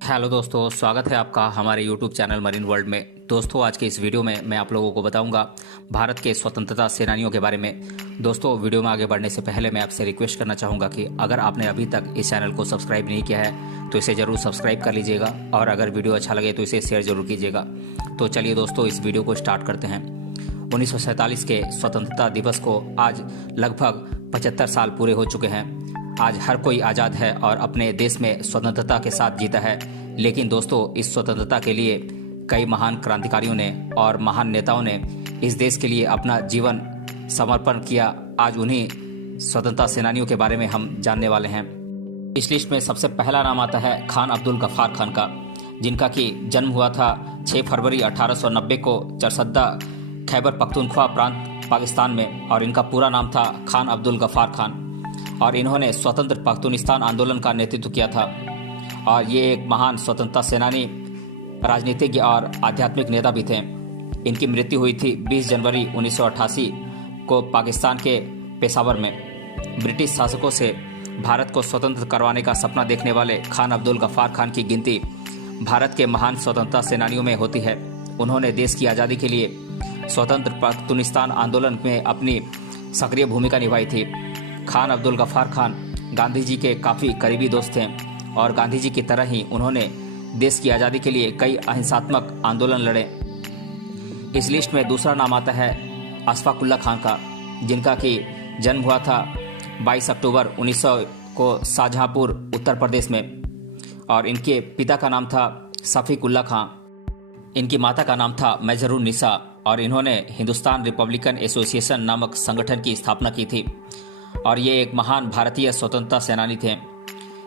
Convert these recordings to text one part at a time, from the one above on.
Hello दोस्तों, स्वागत है आपका हमारे YouTube चैनल मरीन वर्ल्ड में। दोस्तों, आज के इस वीडियो में मैं आप लोगों को बताऊंगा भारत के स्वतंत्रता सेनानियों के बारे में। दोस्तों, वीडियो में आगे बढ़ने से पहले मैं आपसे रिक्वेस्ट करना चाहूँगा कि अगर आपने अभी तक इस चैनल को सब्सक्राइब नहीं किया है तो इसे ज़रूर सब्सक्राइब कर लीजिएगा और अगर वीडियो अच्छा लगे तो इसे शेयर ज़रूर कीजिएगा। तो चलिए दोस्तों, इस वीडियो को स्टार्ट करते हैं। 1947 के स्वतंत्रता दिवस को आज लगभग 75 साल पूरे हो चुके हैं। आज हर कोई आज़ाद है और अपने देश में स्वतंत्रता के साथ जीता है। लेकिन दोस्तों, इस स्वतंत्रता के लिए कई महान क्रांतिकारियों ने और महान नेताओं ने इस देश के लिए अपना जीवन समर्पण किया। आज उन्हीं स्वतंत्रता सेनानियों के बारे में हम जानने वाले हैं। इस लिस्ट में सबसे पहला नाम आता है खान अब्दुल गफ्फार खान का, जिनका कि जन्म हुआ था 6 फरवरी 1890 को चरसद्दा, खैबर पख्तूनख्वा प्रांत, पाकिस्तान में। और इनका पूरा नाम था खान अब्दुल गफ्फार खान और इन्होंने स्वतंत्र पाकिस्तान आंदोलन का नेतृत्व किया था। और ये एक महान स्वतंत्रता सेनानी, राजनीतिज्ञ और आध्यात्मिक नेता भी थे। इनकी मृत्यु हुई थी 20 जनवरी 1988 को पाकिस्तान के पेशावर में। ब्रिटिश शासकों से भारत को स्वतंत्र करवाने का सपना देखने वाले खान अब्दुल गफ्फार खान की गिनती भारत के महान स्वतंत्रता सेनानियों में होती है। उन्होंने देश की आज़ादी के लिए स्वतंत्र पाकिस्तान आंदोलन में अपनी सक्रिय भूमिका निभाई थी। खान अब्दुल गफ्फार खान गांधी जी के काफ़ी करीबी दोस्त थे और गांधी जी की तरह ही उन्होंने देश की आज़ादी के लिए कई अहिंसात्मक आंदोलन लड़े। इस लिस्ट में दूसरा नाम आता है अशफाक उल्लाह खान का, जिनका कि जन्म हुआ था 22 अक्टूबर 1900 को शाहजहांपुर, उत्तर प्रदेश में। और इनके पिता का नाम था शफीक उल्लाह खान। इनकी माता का नाम था मेजरुन निसा और इन्होंने हिंदुस्तान रिपब्लिकन एसोसिएशन नामक संगठन की स्थापना की थी। और ये एक महान भारतीय स्वतंत्रता सेनानी थे।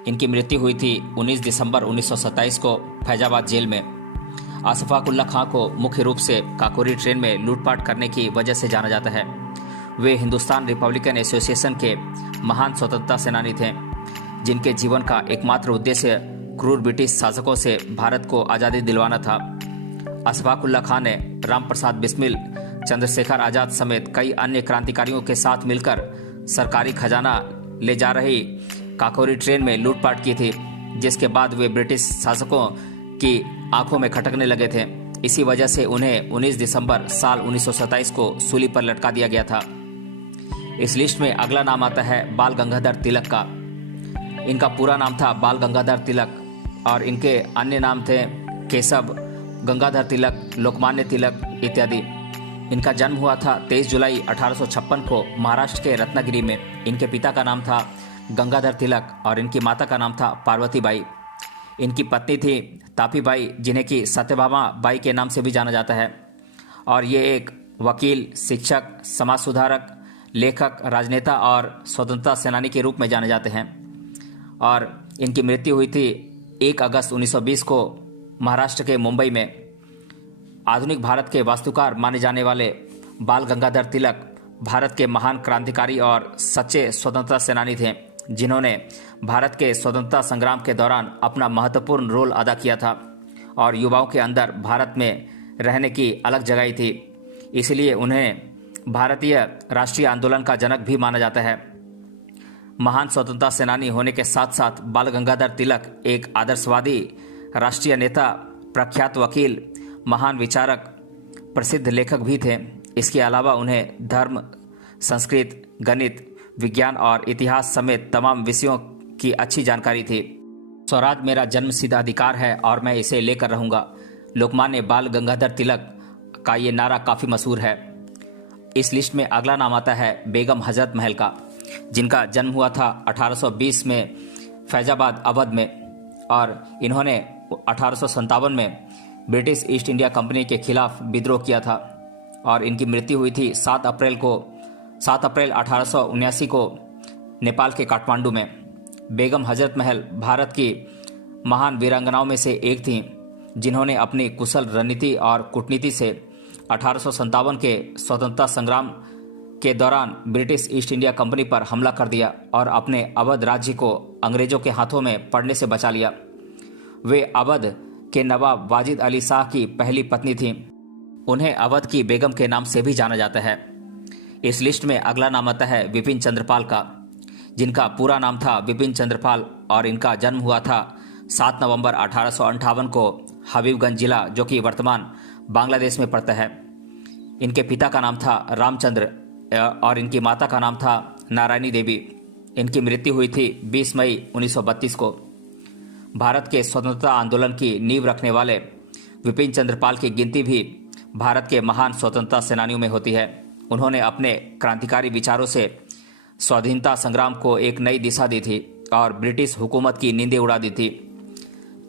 इनकी मृत्यु हुई थी 19 दिसंबर 1927 को फैजाबाद जेल में। अशफाक उल्लाह खां को मुख्य रूप से काकोरी ट्रेन में लूटपाट करने की वजह से जाना जाता है। वे हिंदुस्तान रिपब्लिकन एसोसिएशन के महान स्वतंत्रता सेनानी थे, जिनके जीवन का एकमात्र उद्देश्य क्रूर ब्रिटिश शासकों से भारत को आज़ादी दिलवाना था। अशफाक उल्लाह खां ने राम प्रसाद बिस्मिल, चंद्रशेखर आज़ाद समेत कई अन्य क्रांतिकारियों के साथ मिलकर सरकारी खजाना ले जा रही काकोरी ट्रेन में लूटपाट की थी, जिसके बाद वे ब्रिटिश शासकों की आंखों में खटकने लगे थे। इसी वजह से उन्हें 19 दिसंबर साल 1927 को सूली पर लटका दिया गया था। इस लिस्ट में अगला नाम आता है बाल गंगाधर तिलक का। इनका पूरा नाम था बाल गंगाधर तिलक और इनके अन्य नाम थे केशव, गंगाधर तिलक, लोकमान्य तिलक इत्यादि। इनका जन्म हुआ था 23 जुलाई 1856 को महाराष्ट्र के रत्नागिरी में। इनके पिता का नाम था गंगाधर तिलक और इनकी माता का नाम था पार्वती बाई। इनकी पत्नी थी तापी बाई, जिन्हें कि सत्यभामा बाई के नाम से भी जाना जाता है। और ये एक वकील, शिक्षक, समाज सुधारक, लेखक, राजनेता और स्वतंत्रता सेनानी के रूप में जाने जाते हैं। और इनकी मृत्यु हुई थी 1 अगस्त 1920 को महाराष्ट्र के मुंबई में। आधुनिक भारत के वास्तुकार माने जाने वाले बाल गंगाधर तिलक भारत के महान क्रांतिकारी और सच्चे स्वतंत्रता सेनानी थे, जिन्होंने भारत के स्वतंत्रता संग्राम के दौरान अपना महत्वपूर्ण रोल अदा किया था और युवाओं के अंदर भारत में रहने की अलग जगाई थी। इसलिए उन्हें भारतीय राष्ट्रीय आंदोलन का जनक भी माना जाता है। महान स्वतंत्रता सेनानी होने के साथ साथ बाल गंगाधर तिलक एक आदर्शवादी राष्ट्रीय नेता, प्रख्यात वकील, महान विचारक, प्रसिद्ध लेखक भी थे। इसके अलावा उन्हें धर्म, संस्कृत, गणित, विज्ञान और इतिहास समेत तमाम विषयों की अच्छी जानकारी थी। स्वराज मेरा जन्मसिद्ध अधिकार है और मैं इसे लेकर रहूँगा, लोकमान्य बाल गंगाधर तिलक का ये नारा काफ़ी मशहूर है। इस लिस्ट में अगला नाम आता है बेगम हजरत महल का, जिनका जन्म हुआ था 1820 में फैजाबाद, अवध में। और इन्होंने 1857 में ब्रिटिश ईस्ट इंडिया कंपनी के खिलाफ विद्रोह किया था। और इनकी मृत्यु हुई थी 7 अप्रैल 1879 को नेपाल के काठमांडू में। बेगम हजरत महल भारत की महान वीरांगनाओं में से एक थीं, जिन्होंने अपनी कुशल रणनीति और कूटनीति से 1857 के स्वतंत्रता संग्राम के दौरान ब्रिटिश ईस्ट इंडिया कंपनी पर हमला कर दिया और अपने अवध राज्य को अंग्रेजों के हाथों में पड़ने से बचा लिया। वे अवध के नवाब वाजिद अली शाह की पहली पत्नी थीं। उन्हें अवध की बेगम के नाम से भी जाना जाता है। इस लिस्ट में अगला नाम आता है विपिन चंद्रपाल का, जिनका पूरा नाम था विपिन चंद्रपाल और इनका जन्म हुआ था 7 नवंबर 1858 को हबीबगंज जिला, जो कि वर्तमान बांग्लादेश में पड़ता है। इनके पिता का नाम था रामचंद्र और इनकी माता का नाम था नारायणी देवी। इनकी मृत्यु हुई थी 20 मई 1932 को। भारत के स्वतंत्रता आंदोलन की नींव रखने वाले विपिन चंद्र पाल की गिनती भी भारत के महान स्वतंत्रता सेनानियों में होती है। उन्होंने अपने क्रांतिकारी विचारों से स्वाधीनता संग्राम को एक नई दिशा दी थी और ब्रिटिश हुकूमत की नींदें उड़ा दी थी।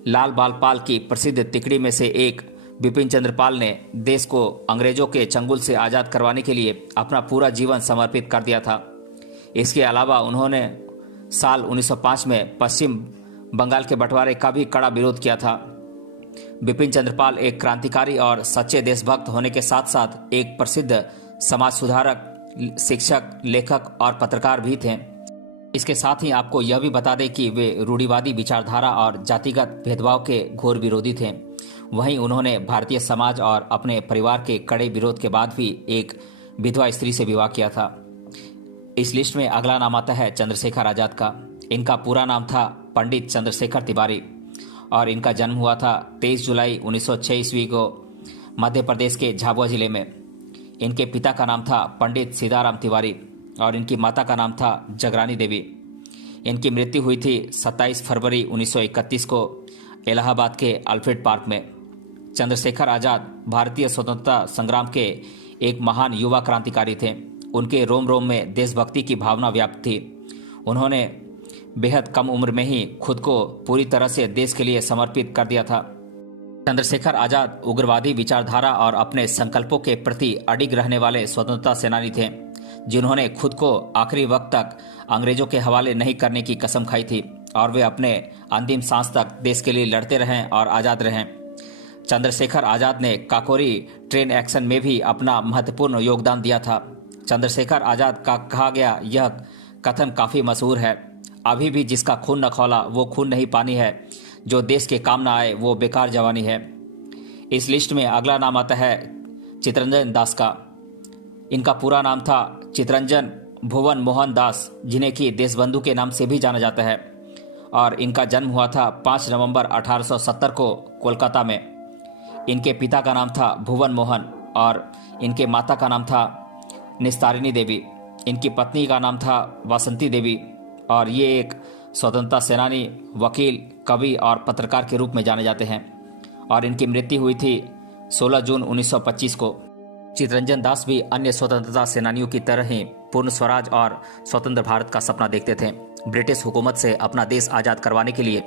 लाल बाल पाल की प्रसिद्ध तिकड़ी में से एक विपिन चंद्र पाल ने देश को अंग्रेजों के चंगुल से आज़ाद करवाने के लिए अपना पूरा जीवन समर्पित कर दिया था। इसके अलावा उन्होंने साल 1905 में पश्चिम बंगाल के बंटवारे का भी कड़ा विरोध किया था। विपिन चंद्र पाल एक क्रांतिकारी और सच्चे देशभक्त होने के साथ साथ एक प्रसिद्ध समाज सुधारक, शिक्षक, लेखक और पत्रकार भी थे। इसके साथ ही आपको यह भी बता दें कि वे रूढ़िवादी विचारधारा और जातिगत भेदभाव के घोर विरोधी थे। वहीं उन्होंने भारतीय समाज और अपने परिवार के कड़े विरोध के बाद भी एक विधवा स्त्री से विवाह किया था। इस लिस्ट में अगला नाम आता है चंद्रशेखर आजाद का। इनका पूरा नाम था पंडित चंद्रशेखर तिवारी और इनका जन्म हुआ था 23 जुलाई 1906 ईस्वी को मध्य प्रदेश के झाबुआ जिले में। इनके पिता का नाम था पंडित सीताराम तिवारी और इनकी माता का नाम था जगरानी देवी। इनकी मृत्यु हुई थी 27 फरवरी 1931 को इलाहाबाद के अल्फ्रेड पार्क में। चंद्रशेखर आजाद भारतीय स्वतंत्रता संग्राम के एक महान युवा क्रांतिकारी थे। उनके रोम रोम में देशभक्ति की भावना व्याप्त थी। उन्होंने बेहद कम उम्र में ही खुद को पूरी तरह से देश के लिए समर्पित कर दिया था। चंद्रशेखर आजाद उग्रवादी विचारधारा और अपने संकल्पों के प्रति अडिग रहने वाले स्वतंत्रता सेनानी थे, जिन्होंने खुद को आखिरी वक्त तक अंग्रेजों के हवाले नहीं करने की कसम खाई थी और वे अपने अंतिम सांस तक देश के लिए लड़ते रहें और आज़ाद रहें। चंद्रशेखर आजाद ने काकोरी ट्रेन एक्शन में भी अपना महत्वपूर्ण योगदान दिया था। चंद्रशेखर आजाद का कहा गया यह कथन काफ़ी मशहूर है, अभी भी जिसका खून न खौला वो खून नहीं पानी है, जो देश के काम न आए वो बेकार जवानी है। इस लिस्ट में अगला नाम आता है चितरंजन दास का। इनका पूरा नाम था चितरंजन भुवन मोहन दास, जिन्हें कि देशबंधु के नाम से भी जाना जाता है और इनका जन्म हुआ था 5 नवंबर 1870 को कोलकाता में। इनके पिता का नाम था भुवन मोहन और इनके माता का नाम था निस्तारिणी देवी। इनकी पत्नी का नाम था वासंती देवी और ये एक स्वतंत्रता सेनानी, वकील, कवि और पत्रकार के रूप में जाने जाते हैं और इनकी मृत्यु हुई थी 16 जून 1925 को। चितरंजन दास भी अन्य स्वतंत्रता सेनानियों की तरह ही पूर्ण स्वराज और स्वतंत्र भारत का सपना देखते थे। ब्रिटिश हुकूमत से अपना देश आज़ाद करवाने के लिए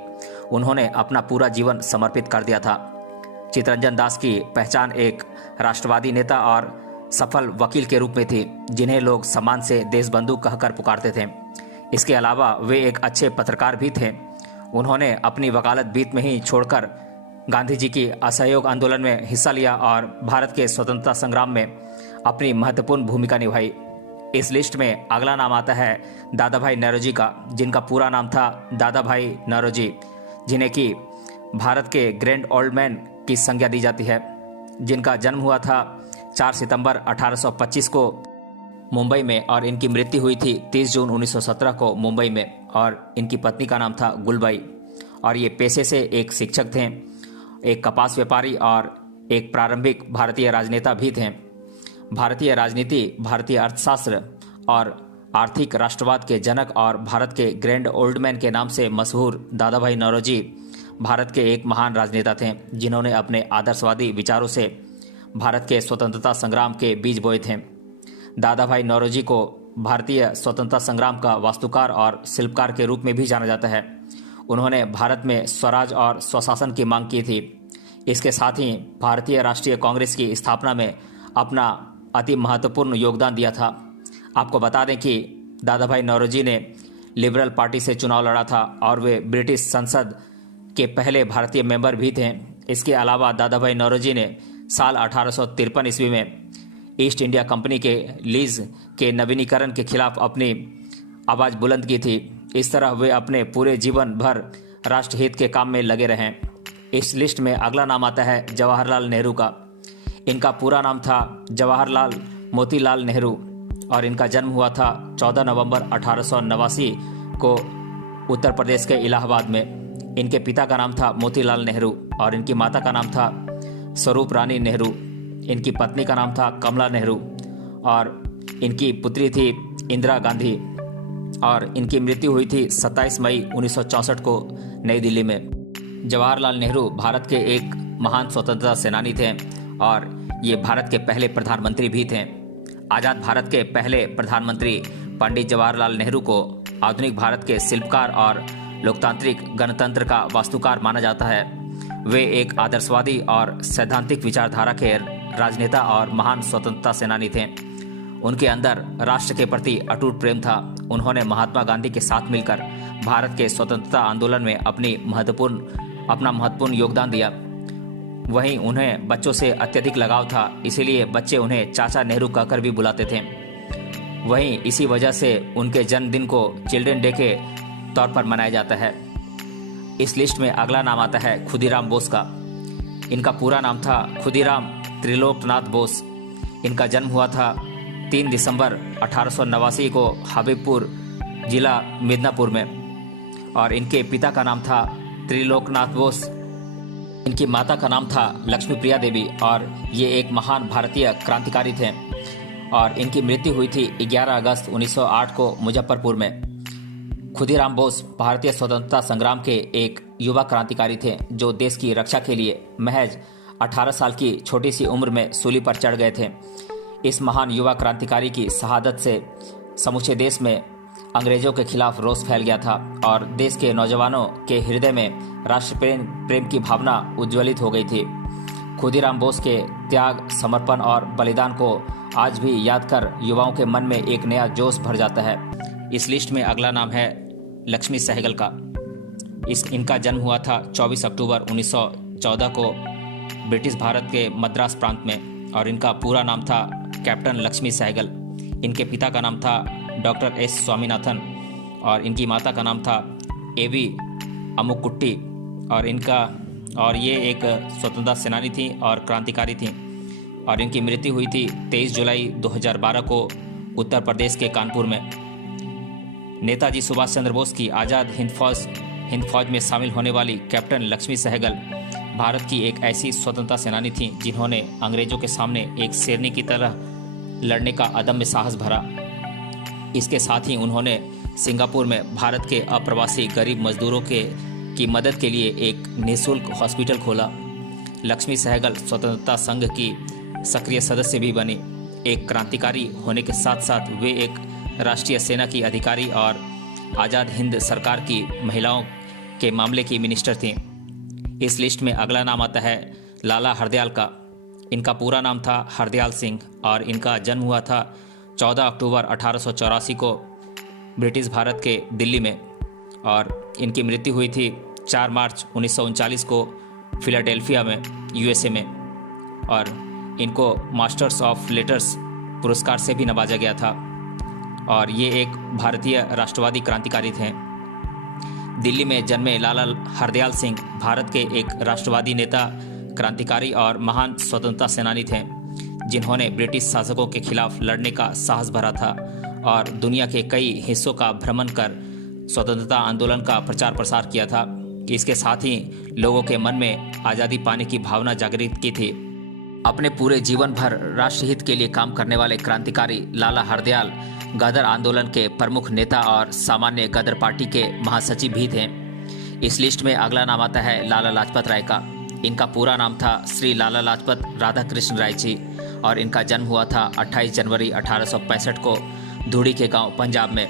उन्होंने अपना पूरा जीवन समर्पित कर दिया था। चितरंजन दास की पहचान एक राष्ट्रवादी नेता और सफल वकील के रूप में थी, जिन्हें लोग सम्मान से देशबंधु कहकर पुकारते थे। इसके अलावा वे एक अच्छे पत्रकार भी थे। उन्होंने अपनी वकालत बीच में ही छोड़कर गांधी जी की असहयोग आंदोलन में हिस्सा लिया और भारत के स्वतंत्रता संग्राम में अपनी महत्वपूर्ण भूमिका निभाई। इस लिस्ट में अगला नाम आता है दादा भाई नौरोजी का, जिनका पूरा नाम था दादा भाई नौरोजी, जिन्हें कि भारत के ग्रैंड ओल्ड मैन की संज्ञा दी जाती है, जिनका जन्म हुआ था 4 सितंबर 1825 को मुंबई में और इनकी मृत्यु हुई थी 30 जून 1917 को मुंबई में और इनकी पत्नी का नाम था गुलबाई और ये पेशे से एक शिक्षक थे, एक कपास व्यापारी और एक प्रारंभिक भारतीय राजनेता भी थे। भारतीय राजनीति, भारतीय अर्थशास्त्र और आर्थिक राष्ट्रवाद के जनक और भारत के ग्रैंड ओल्ड मैन के नाम से मशहूर दादा भाई नौरोजी भारत के एक महान राजनेता थे, जिन्होंने अपने आदर्शवादी विचारों से भारत के स्वतंत्रता संग्राम के बीज बोए थे। दादा भाई नौरोजी को भारतीय स्वतंत्रता संग्राम का वास्तुकार और शिल्पकार के रूप में भी जाना जाता है। उन्होंने भारत में स्वराज और स्वशासन की मांग की थी। इसके साथ ही भारतीय राष्ट्रीय कांग्रेस की स्थापना में अपना अति महत्वपूर्ण योगदान दिया था। आपको बता दें कि दादा भाई नौरोजी ने लिबरल पार्टी से चुनाव लड़ा था और वे ब्रिटिश संसद के पहले भारतीय मेंबर भी थे। इसके अलावा दादा भाई नौरोजी ने साल 1853 ईस्वी में ईस्ट इंडिया कंपनी के लीज के नवीनीकरण के खिलाफ अपनी आवाज़ बुलंद की थी। इस तरह वे अपने पूरे जीवन भर राष्ट्रहित के काम में लगे रहें। इस लिस्ट में अगला नाम आता है जवाहरलाल नेहरू का। इनका पूरा नाम था जवाहरलाल मोतीलाल नेहरू और इनका जन्म हुआ था 14 नवंबर 1889 को उत्तर प्रदेश के इलाहाबाद में। इनके पिता का नाम था मोतीलाल नेहरू और इनकी माता का नाम था स्वरूप रानी नेहरू। इनकी पत्नी का नाम था कमला नेहरू और इनकी पुत्री थी इंदिरा गांधी और इनकी मृत्यु हुई थी 27 मई 1964 को नई दिल्ली में। जवाहरलाल नेहरू भारत के एक महान स्वतंत्रता सेनानी थे और ये भारत के पहले प्रधानमंत्री भी थे। आज़ाद भारत के पहले प्रधानमंत्री पंडित जवाहरलाल नेहरू को आधुनिक भारत के शिल्पकार और लोकतांत्रिक गणतंत्र का वास्तुकार माना जाता है। वे एक आदर्शवादी और सैद्धांतिक विचारधारा के राजनेता और महान स्वतंत्रता सेनानी थे। उनके अंदर राष्ट्र के प्रति अटूट प्रेम था। उन्होंने महात्मा गांधी के साथ मिलकर भारत के स्वतंत्रता आंदोलन में अपना महत्वपूर्ण योगदान दिया। वहीं उन्हें बच्चों से अत्यधिक लगाव था, इसीलिए बच्चे उन्हें चाचा नेहरू कहकर भी बुलाते थे। वहीं इसी वजह से उनके जन्मदिन को चिल्ड्रन डे के तौर पर मनाया जाता है। इस लिस्ट में अगला नाम आता है खुदीराम बोस का। इनका पूरा नाम था खुदीराम त्रिलोकनाथ बोस। इनका जन्म हुआ था 3 दिसंबर 1889 को हबीबपुर जिला मिदनापुर में और इनके पिता का नाम था त्रिलोकनाथ बोस। इनकी माता का नाम था लक्ष्मी प्रिया देवी और ये एक महान भारतीय क्रांतिकारी थे और इनकी मृत्यु हुई थी 11 अगस्त 1908 को मुजफ्फरपुर में। खुदीराम बोस भारतीय स्वतंत्रता संग्राम के एक युवा क्रांतिकारी थे जो देश की रक्षा के लिए महज 18 साल की छोटी सी उम्र में सूली पर चढ़ गए थे। इस महान युवा क्रांतिकारी की शहादत से समूचे देश में अंग्रेजों के खिलाफ रोष फैल गया था और देश के नौजवानों के हृदय में राष्ट्र प्रेम की भावना उज्ज्वलित हो गई थी। खुदीराम बोस के त्याग, समर्पण और बलिदान को आज भी याद कर युवाओं के मन में एक नया जोश भर जाता है। इस लिस्ट में अगला नाम है लक्ष्मी सहगल का। इनका जन्म हुआ था 24 अक्टूबर 1914 को ब्रिटिश भारत के मद्रास प्रांत में और इनका पूरा नाम था कैप्टन लक्ष्मी सहगल। इनके पिता का नाम था डॉक्टर एस स्वामीनाथन और इनकी माता का नाम था एवी अमुकुट्टी और ये एक स्वतंत्रता सेनानी थी और क्रांतिकारी थी और इनकी मृत्यु हुई थी 23 जुलाई 2012 को उत्तर प्रदेश के कानपुर में। नेताजी सुभाष चंद्र बोस की आज़ाद हिंद फौज में शामिल होने वाली कैप्टन लक्ष्मी सहगल भारत की एक ऐसी स्वतंत्रता सेनानी थी जिन्होंने अंग्रेजों के सामने एक शेरनी की तरह लड़ने का अदम्य साहस भरा। इसके साथ ही उन्होंने सिंगापुर में भारत के अप्रवासी गरीब मजदूरों की मदद के लिए एक निःशुल्क हॉस्पिटल खोला। लक्ष्मी सहगल स्वतंत्रता संघ की सक्रिय सदस्य भी बनी। एक क्रांतिकारी होने के साथ साथ वे एक राष्ट्रीय सेना की अधिकारी और आज़ाद हिंद सरकार की महिलाओं के मामले की मिनिस्टर थीं। इस लिस्ट में अगला नाम आता है लाला हरदयाल का। इनका पूरा नाम था हरदयाल सिंह और इनका जन्म हुआ था 14 अक्टूबर 1884 को ब्रिटिश भारत के दिल्ली में और इनकी मृत्यु हुई थी 4 मार्च 1939 को फिलाडेल्फिया में यूएसए में और इनको मास्टर्स ऑफ लेटर्स पुरस्कार से भी नवाजा गया था और ये एक भारतीय राष्ट्रवादी क्रांतिकारी थे। दिल्ली में जन्मे लाला हरदयाल सिंह भारत के एक राष्ट्रवादी नेता, क्रांतिकारी और महान स्वतंत्रता सेनानी थे जिन्होंने ब्रिटिश शासकों के खिलाफ लड़ने का साहस भरा था और दुनिया के कई हिस्सों का भ्रमण कर स्वतंत्रता आंदोलन का प्रचार प्रसार किया था। इसके साथ ही लोगों के मन में आज़ादी पाने की भावना जागृत की थी। अपने पूरे जीवन भर राष्ट्रहित के लिए काम करने वाले क्रांतिकारी लाला हरदयाल गदर आंदोलन के प्रमुख नेता और सामान्य गदर पार्टी के महासचिव भी थे। इस लिस्ट में अगला नाम आता है लाला लाजपत राय का। इनका पूरा नाम था श्री लाला लाजपत राधाकृष्ण राय जी और इनका जन्म हुआ था 28 जनवरी 1865 को धूड़ी के गांव पंजाब में।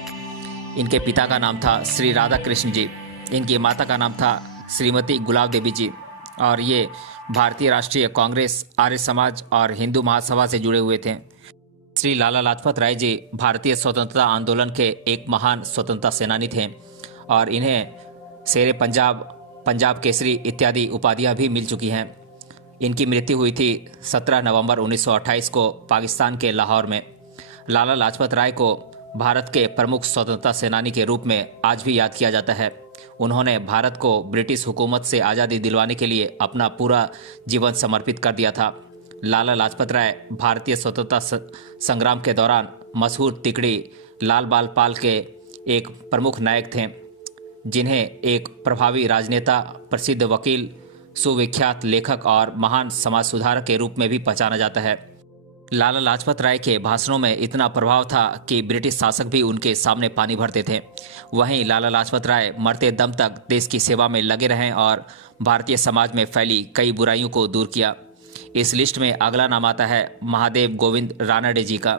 इनके पिता का नाम था श्री राधा कृष्ण जी। इनकी माता का नाम था श्रीमती गुलाब देवी जी और ये भारतीय राष्ट्रीय कांग्रेस, आर्य समाज और हिंदू महासभा से जुड़े हुए थे। श्री लाला लाजपत राय जी भारतीय स्वतंत्रता आंदोलन के एक महान स्वतंत्रता सेनानी थे और इन्हें शेरे पंजाब, पंजाब केसरी इत्यादि उपाधियां भी मिल चुकी हैं। इनकी मृत्यु हुई थी 17 नवंबर 1928 को पाकिस्तान के लाहौर में। लाला लाजपत राय को भारत के प्रमुख स्वतंत्रता सेनानी के रूप में आज भी याद किया जाता है। उन्होंने भारत को ब्रिटिश हुकूमत से आज़ादी दिलवाने के लिए अपना पूरा जीवन समर्पित कर दिया था। लाला लाजपत राय भारतीय स्वतंत्रता संग्राम के दौरान मशहूर तिकड़ी लाल बाल पाल के एक प्रमुख नायक थे जिन्हें एक प्रभावी राजनेता, प्रसिद्ध वकील, सुविख्यात लेखक और महान समाज सुधारक के रूप में भी पहचाना जाता है। लाला लाजपत राय के भाषणों में इतना प्रभाव था कि ब्रिटिश शासक भी उनके सामने पानी भरते थे। वहीं लाला लाजपत राय मरते दम तक देश की सेवा में लगे रहे और भारतीय समाज में फैली कई बुराइयों को दूर किया। इस लिस्ट में अगला नाम आता है महादेव गोविंद रानडे जी का।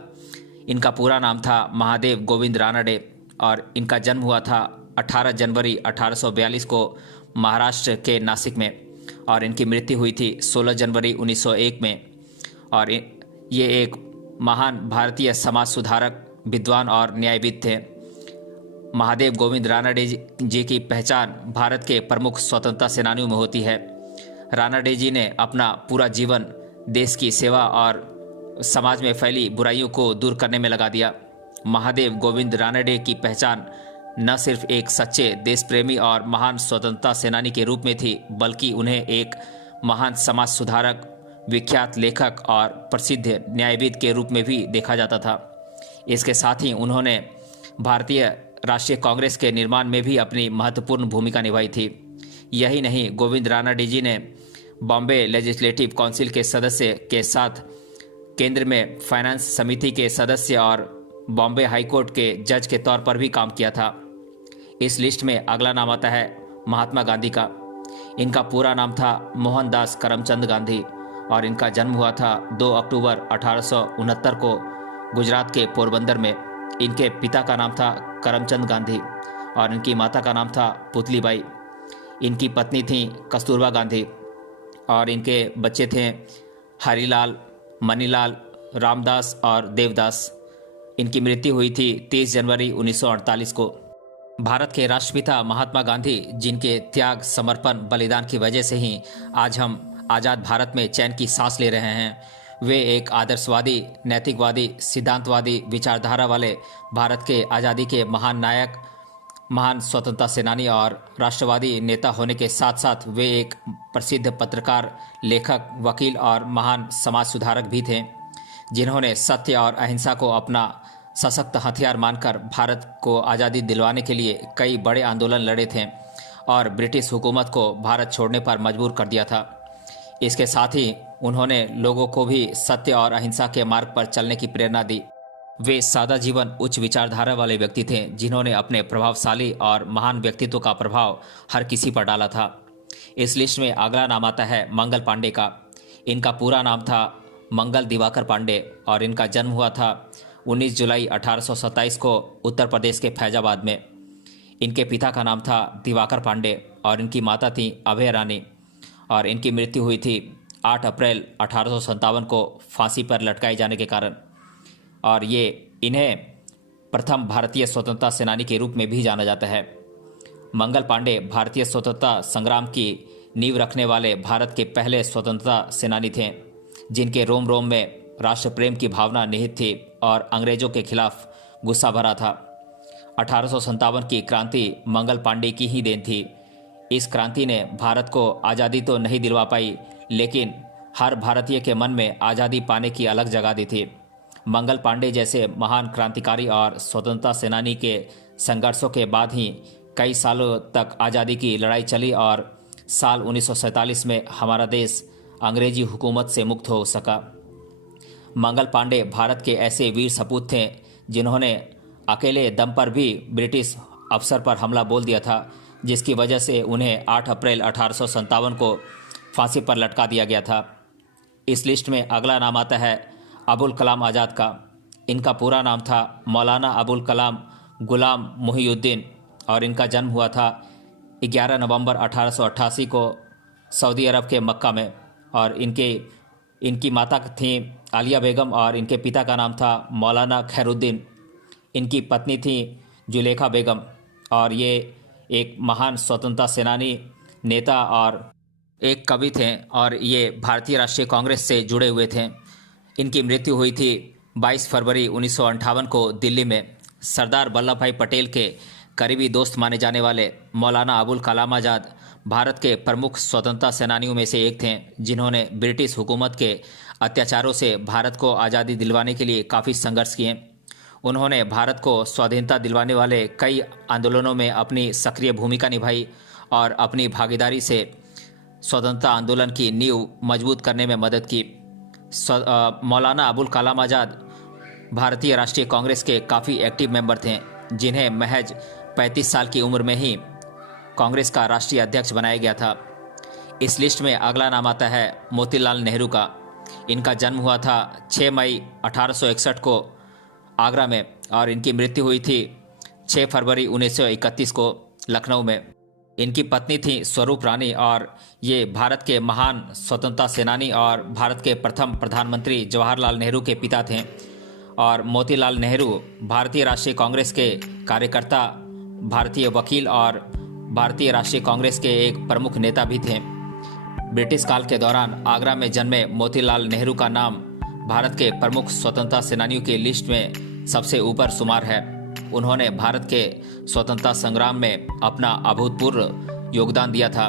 इनका पूरा नाम था महादेव गोविंद रानडे और इनका जन्म हुआ था 18 जनवरी 1842 को महाराष्ट्र के नासिक में और इनकी मृत्यु हुई थी 16 जनवरी 1901 में। और ये एक महान भारतीय समाज सुधारक, विद्वान और न्यायविद थे। महादेव गोविंद रानडे जी की पहचान भारत के प्रमुख स्वतंत्रता सेनानियों में होती है। रानडे जी ने अपना पूरा जीवन देश की सेवा और समाज में फैली बुराइयों को दूर करने में लगा दिया। महादेव गोविंद रानडे की पहचान न सिर्फ एक सच्चे देश प्रेमी और महान स्वतंत्रता सेनानी के रूप में थी, बल्कि उन्हें एक महान समाज सुधारक, विख्यात लेखक और प्रसिद्ध न्यायविद के रूप में भी देखा जाता था। इसके साथ ही उन्होंने भारतीय राष्ट्रीय कांग्रेस के निर्माण में भी अपनी महत्वपूर्ण भूमिका निभाई थी। यही नहीं, गोविंद रानडे जी ने बॉम्बे लेजिस्लेटिव काउंसिल के सदस्य के साथ केंद्र में फाइनेंस समिति के सदस्य और बॉम्बे हाईकोर्ट के जज के तौर पर भी काम किया था। इस लिस्ट में अगला नाम आता है महात्मा गांधी का। इनका पूरा नाम था मोहनदास करमचंद गांधी और इनका जन्म हुआ था 2 अक्टूबर 1869 को गुजरात के पोरबंदर में। इनके पिता का नाम था करमचंद गांधी और इनकी माता का नाम था पुतलीबाई। इनकी पत्नी थी कस्तूरबा गांधी और इनके बच्चे थे हरिलाल, मनीलाल, रामदास और देवदास। इनकी मृत्यु हुई थी 30 जनवरी 1948 को। भारत के राष्ट्रपिता महात्मा गांधी, जिनके त्याग, समर्पण, बलिदान की वजह से ही आज हम आज़ाद भारत में चैन की सांस ले रहे हैं, वे एक आदर्शवादी, नैतिकवादी, सिद्धांतवादी विचारधारा वाले भारत के आज़ादी के महान नायक, महान स्वतंत्रता सेनानी और राष्ट्रवादी नेता होने के साथ साथ वे एक प्रसिद्ध पत्रकार, लेखक, वकील और महान समाज सुधारक भी थे, जिन्होंने सत्य और अहिंसा को अपना सशक्त हथियार मानकर भारत को आज़ादी दिलवाने के लिए कई बड़े आंदोलन लड़े थे और ब्रिटिश हुकूमत को भारत छोड़ने पर मजबूर कर दिया था। इसके साथ ही उन्होंने लोगों को भी सत्य और अहिंसा के मार्ग पर चलने की प्रेरणा दी। वे सादा जीवन, उच्च विचारधारा वाले व्यक्ति थे, जिन्होंने अपने प्रभावशाली और महान व्यक्तित्व का प्रभाव हर किसी पर डाला था। इस लिस्ट में अगला नाम आता है मंगल पांडे का। इनका पूरा नाम था मंगल दिवाकर पांडे और इनका जन्म हुआ था 19 जुलाई 1827 को उत्तर प्रदेश के फैजाबाद में। इनके पिता का नाम था दिवाकर पांडे और इनकी माता थी अभय रानी और इनकी मृत्यु हुई थी 8 अप्रैल 1857 को फांसी पर लटकाए जाने के कारण। और इन्हें प्रथम भारतीय स्वतंत्रता सेनानी के रूप में भी जाना जाता है। मंगल पांडे भारतीय स्वतंत्रता संग्राम की नींव रखने वाले भारत के पहले स्वतंत्रता सेनानी थे, जिनके रोम रोम में राष्ट्र प्रेम की भावना निहित थी और अंग्रेजों के खिलाफ गुस्सा भरा था। 1857 की क्रांति मंगल पांडे की ही देन थी। इस क्रांति ने भारत को आज़ादी तो नहीं दिलवा पाई, लेकिन हर भारतीय के मन में आज़ादी पाने की अलग जगह दी थी। मंगल पांडे जैसे महान क्रांतिकारी और स्वतंत्रता सेनानी के संघर्षों के बाद ही कई सालों तक आज़ादी की लड़ाई चली और साल 1947 में हमारा देश अंग्रेजी हुकूमत से मुक्त हो सका। मंगल पांडे भारत के ऐसे वीर सपूत थे जिन्होंने अकेले दम पर भी ब्रिटिश अफसर पर हमला बोल दिया था, जिसकी वजह से उन्हें 8 अप्रैल 1857 को फांसी पर लटका दिया गया था। इस लिस्ट में अगला नाम आता है अबुल कलाम आज़ाद का। इनका पूरा नाम था मौलाना अबुल कलाम गुलाम मुहिउद्दीन और इनका जन्म हुआ था 11 नवंबर 1888 को सऊदी अरब के मक्का में। और इनकी माता थी आलिया बेगम और इनके पिता का नाम था मौलाना खैरुद्दीन। इनकी पत्नी थी जुलेखा बेगम और ये एक महान स्वतंत्रता सेनानी, नेता और एक कवि थे और ये भारतीय राष्ट्रीय कांग्रेस से जुड़े हुए थे। इनकी मृत्यु हुई थी 22 फरवरी 1958 को दिल्ली में। सरदार वल्लभ भाई पटेल के करीबी दोस्त माने जाने वाले मौलाना अबुल कलाम आज़ाद भारत के प्रमुख स्वतंत्रता सेनानियों में से एक थे, जिन्होंने ब्रिटिश हुकूमत के अत्याचारों से भारत को आज़ादी दिलवाने के लिए काफ़ी संघर्ष किए। उन्होंने भारत को स्वाधीनता दिलवाने वाले कई आंदोलनों में अपनी सक्रिय भूमिका निभाई और अपनी भागीदारी से स्वतंत्रता आंदोलन की नींव मजबूत करने में मदद की। मौलाना अबुल कलाम आज़ाद भारतीय राष्ट्रीय कांग्रेस के काफ़ी एक्टिव मेंबर थे, जिन्हें महज 35 साल की उम्र में ही कांग्रेस का राष्ट्रीय अध्यक्ष बनाया गया था। इस लिस्ट में अगला नाम आता है मोतीलाल नेहरू का। इनका जन्म हुआ था 6 मई 1861 को आगरा में और इनकी मृत्यु हुई थी 6 फरवरी 1931 को लखनऊ में। इनकी पत्नी थी स्वरूप रानी और ये भारत के महान स्वतंत्रता सेनानी और भारत के प्रथम प्रधानमंत्री जवाहरलाल नेहरू के पिता थे। और मोतीलाल नेहरू भारतीय राष्ट्रीय कांग्रेस के कार्यकर्ता, भारतीय वकील और भारतीय राष्ट्रीय कांग्रेस के एक प्रमुख नेता भी थे। ब्रिटिश काल के दौरान आगरा में जन्मे मोतीलाल नेहरू का नाम भारत के प्रमुख स्वतंत्रता सेनानियों की लिस्ट में सबसे ऊपर शुमार है। उन्होंने भारत के स्वतंत्रता संग्राम में अपना अभूतपूर्व योगदान दिया था।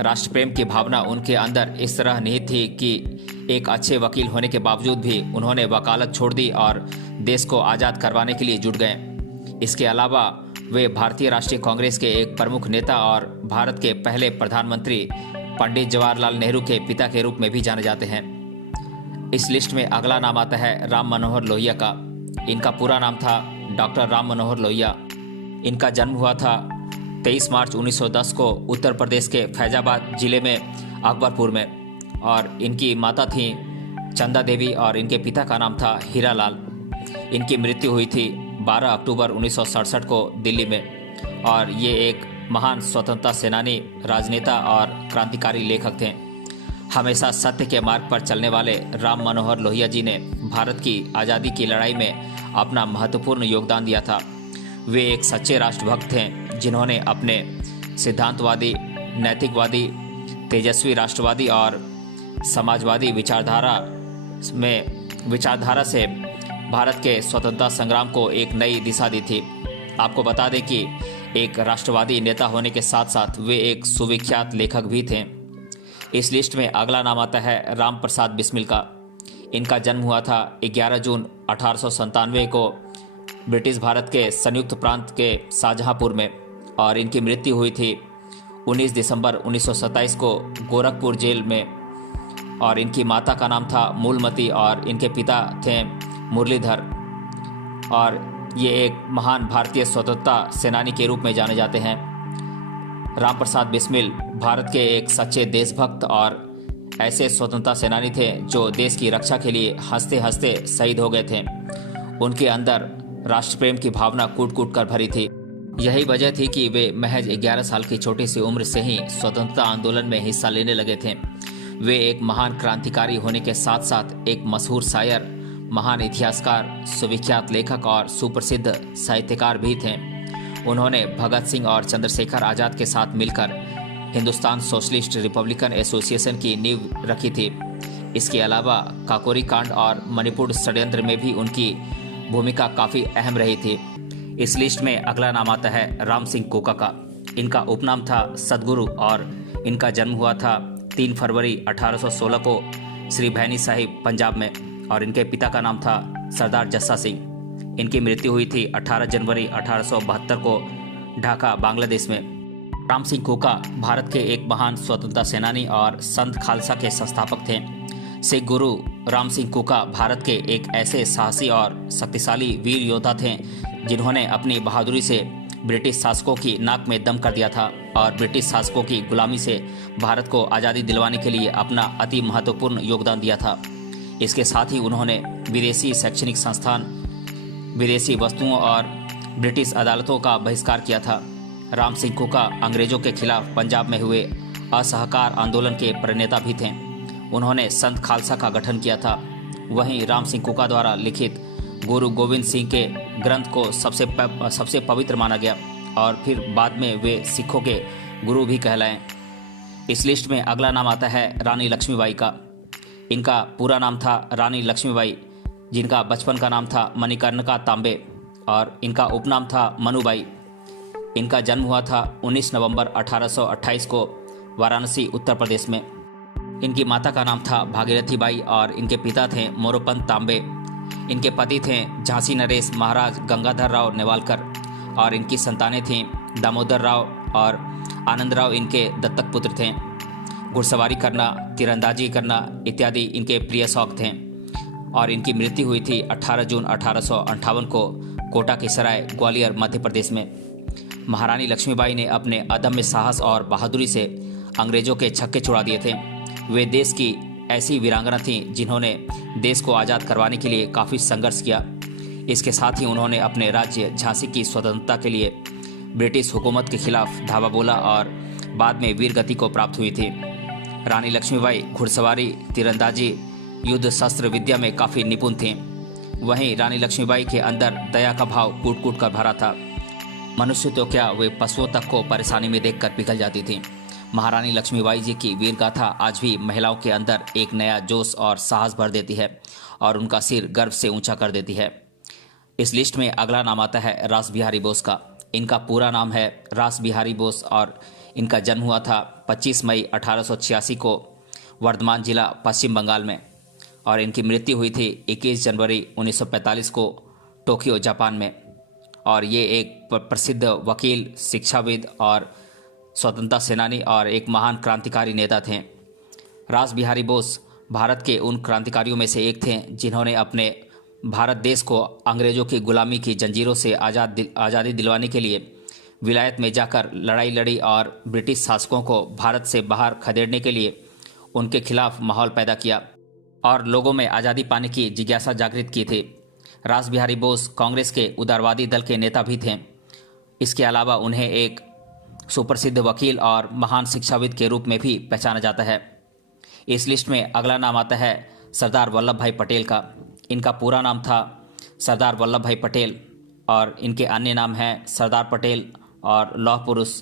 राष्ट्रप्रेम की भावना उनके अंदर इस तरह निहित थी कि एक अच्छे वकील होने के बावजूद भी उन्होंने वकालत छोड़ दी और देश को आज़ाद करवाने के लिए जुट गए। इसके अलावा वे भारतीय राष्ट्रीय कांग्रेस के एक प्रमुख नेता और भारत के पहले प्रधानमंत्री पंडित जवाहरलाल नेहरू के पिता के रूप में भी जाने जाते हैं। इस लिस्ट में अगला नाम आता है राम मनोहर लोहिया का। इनका पूरा नाम था डॉक्टर राम मनोहर लोहिया। इनका जन्म हुआ था 23 मार्च 1910 को उत्तर प्रदेश के फैजाबाद जिले में अकबरपुर में और इनकी माता थी चंदा देवी और इनके पिता का नाम था हीरालाल। इनकी मृत्यु हुई थी 12 अक्टूबर 1967 को दिल्ली में और ये एक महान स्वतंत्रता सेनानी, राजनेता और क्रांतिकारी लेखक थे। हमेशा सत्य के मार्ग पर चलने वाले राम मनोहर लोहिया जी ने भारत की आज़ादी की लड़ाई में अपना महत्वपूर्ण योगदान दिया था। वे एक सच्चे राष्ट्रभक्त थे जिन्होंने अपने सिद्धांतवादी, नैतिकवादी, तेजस्वी राष्ट्रवादी और समाजवादी विचारधारा से भारत के स्वतंत्रता संग्राम को एक नई दिशा दी थी। आपको बता दें कि एक राष्ट्रवादी नेता होने के साथ साथ वे एक सुविख्यात लेखक भी थे। इस लिस्ट में अगला नाम आता है राम प्रसाद बिस्मिल का। इनका जन्म हुआ था 11 जून 1897 को ब्रिटिश भारत के संयुक्त प्रांत के शाहजहांपुर में और इनकी मृत्यु हुई थी 19 दिसंबर 1927 को गोरखपुर जेल में। और इनकी माता का नाम था मूलमती और इनके पिता थे मुरलीधर और ये एक महान भारतीय स्वतंत्रता सेनानी के रूप में जाने जाते हैं। राम प्रसाद बिस्मिल भारत के एक सच्चे देशभक्त और ऐसे स्वतंत्रता सेनानी थे जो देश की रक्षा के लिए हंसते हंसते शहीद हो गए थे। उनके अंदर राष्ट्रप्रेम की भावना कूट कूट कर भरी थी। यही वजह थी कि वे महज 11 साल की छोटी सी उम्र से ही स्वतंत्रता आंदोलन में हिस्सा लेने लगे थे। वे एक महान क्रांतिकारी होने के साथ साथ एक मशहूर शायर, महान इतिहासकार, सुविख्यात लेखक और सुप्रसिद्ध साहित्यकार भी थे। उन्होंने भगत सिंह और चंद्रशेखर आज़ाद के साथ मिलकर हिंदुस्तान सोशलिस्ट रिपब्लिकन एसोसिएशन की नींव रखी थी। इसके अलावा काकोरी कांड और मणिपुर षड्यंत्र में भी उनकी भूमिका काफ़ी अहम रही थी। इस लिस्ट में अगला नाम आता है राम सिंह कोका का। इनका उपनाम था सदगुरु और इनका जन्म हुआ था 3 फरवरी 1816 को श्री भैनी साहिब पंजाब में और इनके पिता का नाम था सरदार जस्सा सिंह। इनकी मृत्यु हुई थी 18 जनवरी 1872 को ढाका, बांग्लादेश में। राम सिंह कोका भारत के एक महान स्वतंत्रता सेनानी और संत खालसा के संस्थापक थे। सिख गुरु राम सिंह कोका भारत के एक ऐसे साहसी और शक्तिशाली वीर योद्धा थे जिन्होंने अपनी बहादुरी से ब्रिटिश शासकों की नाक में दम कर दिया था और ब्रिटिश शासकों की गुलामी से भारत को आज़ादी दिलवाने के लिए अपना अति महत्वपूर्ण योगदान दिया था। इसके साथ ही उन्होंने विदेशी शैक्षणिक संस्थान, विदेशी वस्तुओं और ब्रिटिश अदालतों का बहिष्कार किया था। राम सिंह कोका अंग्रेजों के खिलाफ पंजाब में हुए असहकार आंदोलन के प्रणेता भी थे। उन्होंने संत खालसा का गठन किया था। वहीं राम सिंह कोका द्वारा लिखित गुरु गोविंद सिंह के ग्रंथ को सबसे पवित्र माना गया और फिर बाद में वे सिखों के गुरु भी कहलाए। इस लिस्ट में अगला नाम आता है रानी लक्ष्मीबाई का। इनका पूरा नाम था रानी लक्ष्मीबाई, जिनका बचपन का नाम था मणिकर्णिका तांबे और इनका उपनाम था मनुबाई। इनका जन्म हुआ था 19 नवंबर 1828 को वाराणसी, उत्तर प्रदेश में। इनकी माता का नाम था भागीरथी बाई और इनके पिता थे मोरोपंत तांबे। इनके पति थे झांसी नरेश महाराज गंगाधर राव नेवालकर और इनकी संतानें थीं दामोदर राव और आनंदराव इनके दत्तक पुत्र थे। घुड़सवारी करना, तीरंदाजी करना इत्यादि इनके प्रिय शौक थे और इनकी मृत्यु हुई थी 18 जून 1858 को कोटा के सराय ग्वालियर मध्य प्रदेश में। महारानी लक्ष्मीबाई ने अपने अदम्य साहस और बहादुरी से अंग्रेजों के छक्के छुड़ा दिए थे। वे देश की ऐसी वीरांगना थीं जिन्होंने देश को आज़ाद करवाने के लिए काफ़ी संघर्ष किया। इसके साथ ही उन्होंने अपने राज्य झांसी की स्वतंत्रता के लिए ब्रिटिश हुकूमत के खिलाफ धावा बोला और बाद में वीर गति को प्राप्त हुई थी। रानी लक्ष्मीबाई घुड़सवारी, तीरंदाजी, युद्ध शस्त्र विद्या में काफ़ी निपुण थीं। वहीं रानी लक्ष्मीबाई के अंदर दया का भाव कूट कूट कर भरा था। मनुष्य तो क्या, वे पशुओं तक को परेशानी में देखकर पिघल जाती थीं। महारानी लक्ष्मीबाई जी की वीर गाथा आज भी महिलाओं के अंदर एक नया जोश और साहस भर देती है और उनका सिर गर्व से ऊंचा कर देती है। इस लिस्ट में अगला नाम आता है रास बिहारी बोस का। इनका पूरा नाम है रास बिहारी बोस और इनका जन्म हुआ था 25 मई 1886 को वर्धमान जिला पश्चिम बंगाल में और इनकी मृत्यु हुई थी 21 जनवरी 1945 को टोक्यो जापान में। और ये एक प्रसिद्ध वकील, शिक्षाविद और स्वतंत्रता सेनानी और एक महान क्रांतिकारी नेता थे। रास बिहारी बोस भारत के उन क्रांतिकारियों में से एक थे जिन्होंने अपने भारत देश को अंग्रेजों की गुलामी की जंजीरों से आज़ादी दिलवाने के लिए विलायत में जाकर लड़ाई लड़ी और ब्रिटिश शासकों को भारत से बाहर खदेड़ने के लिए उनके खिलाफ माहौल पैदा किया और लोगों में आज़ादी पाने की जिज्ञासा जागृत की थी। रास बिहारी बोस कांग्रेस के उदारवादी दल के नेता भी थे। इसके अलावा उन्हें एक सुप्रसिद्ध वकील और महान शिक्षाविद के रूप में भी पहचाना जाता है। इस लिस्ट में अगला नाम आता है सरदार वल्लभ भाई पटेल का। इनका पूरा नाम था सरदार वल्लभ भाई पटेल और इनके अन्य नाम हैं सरदार पटेल और लौह पुरुष।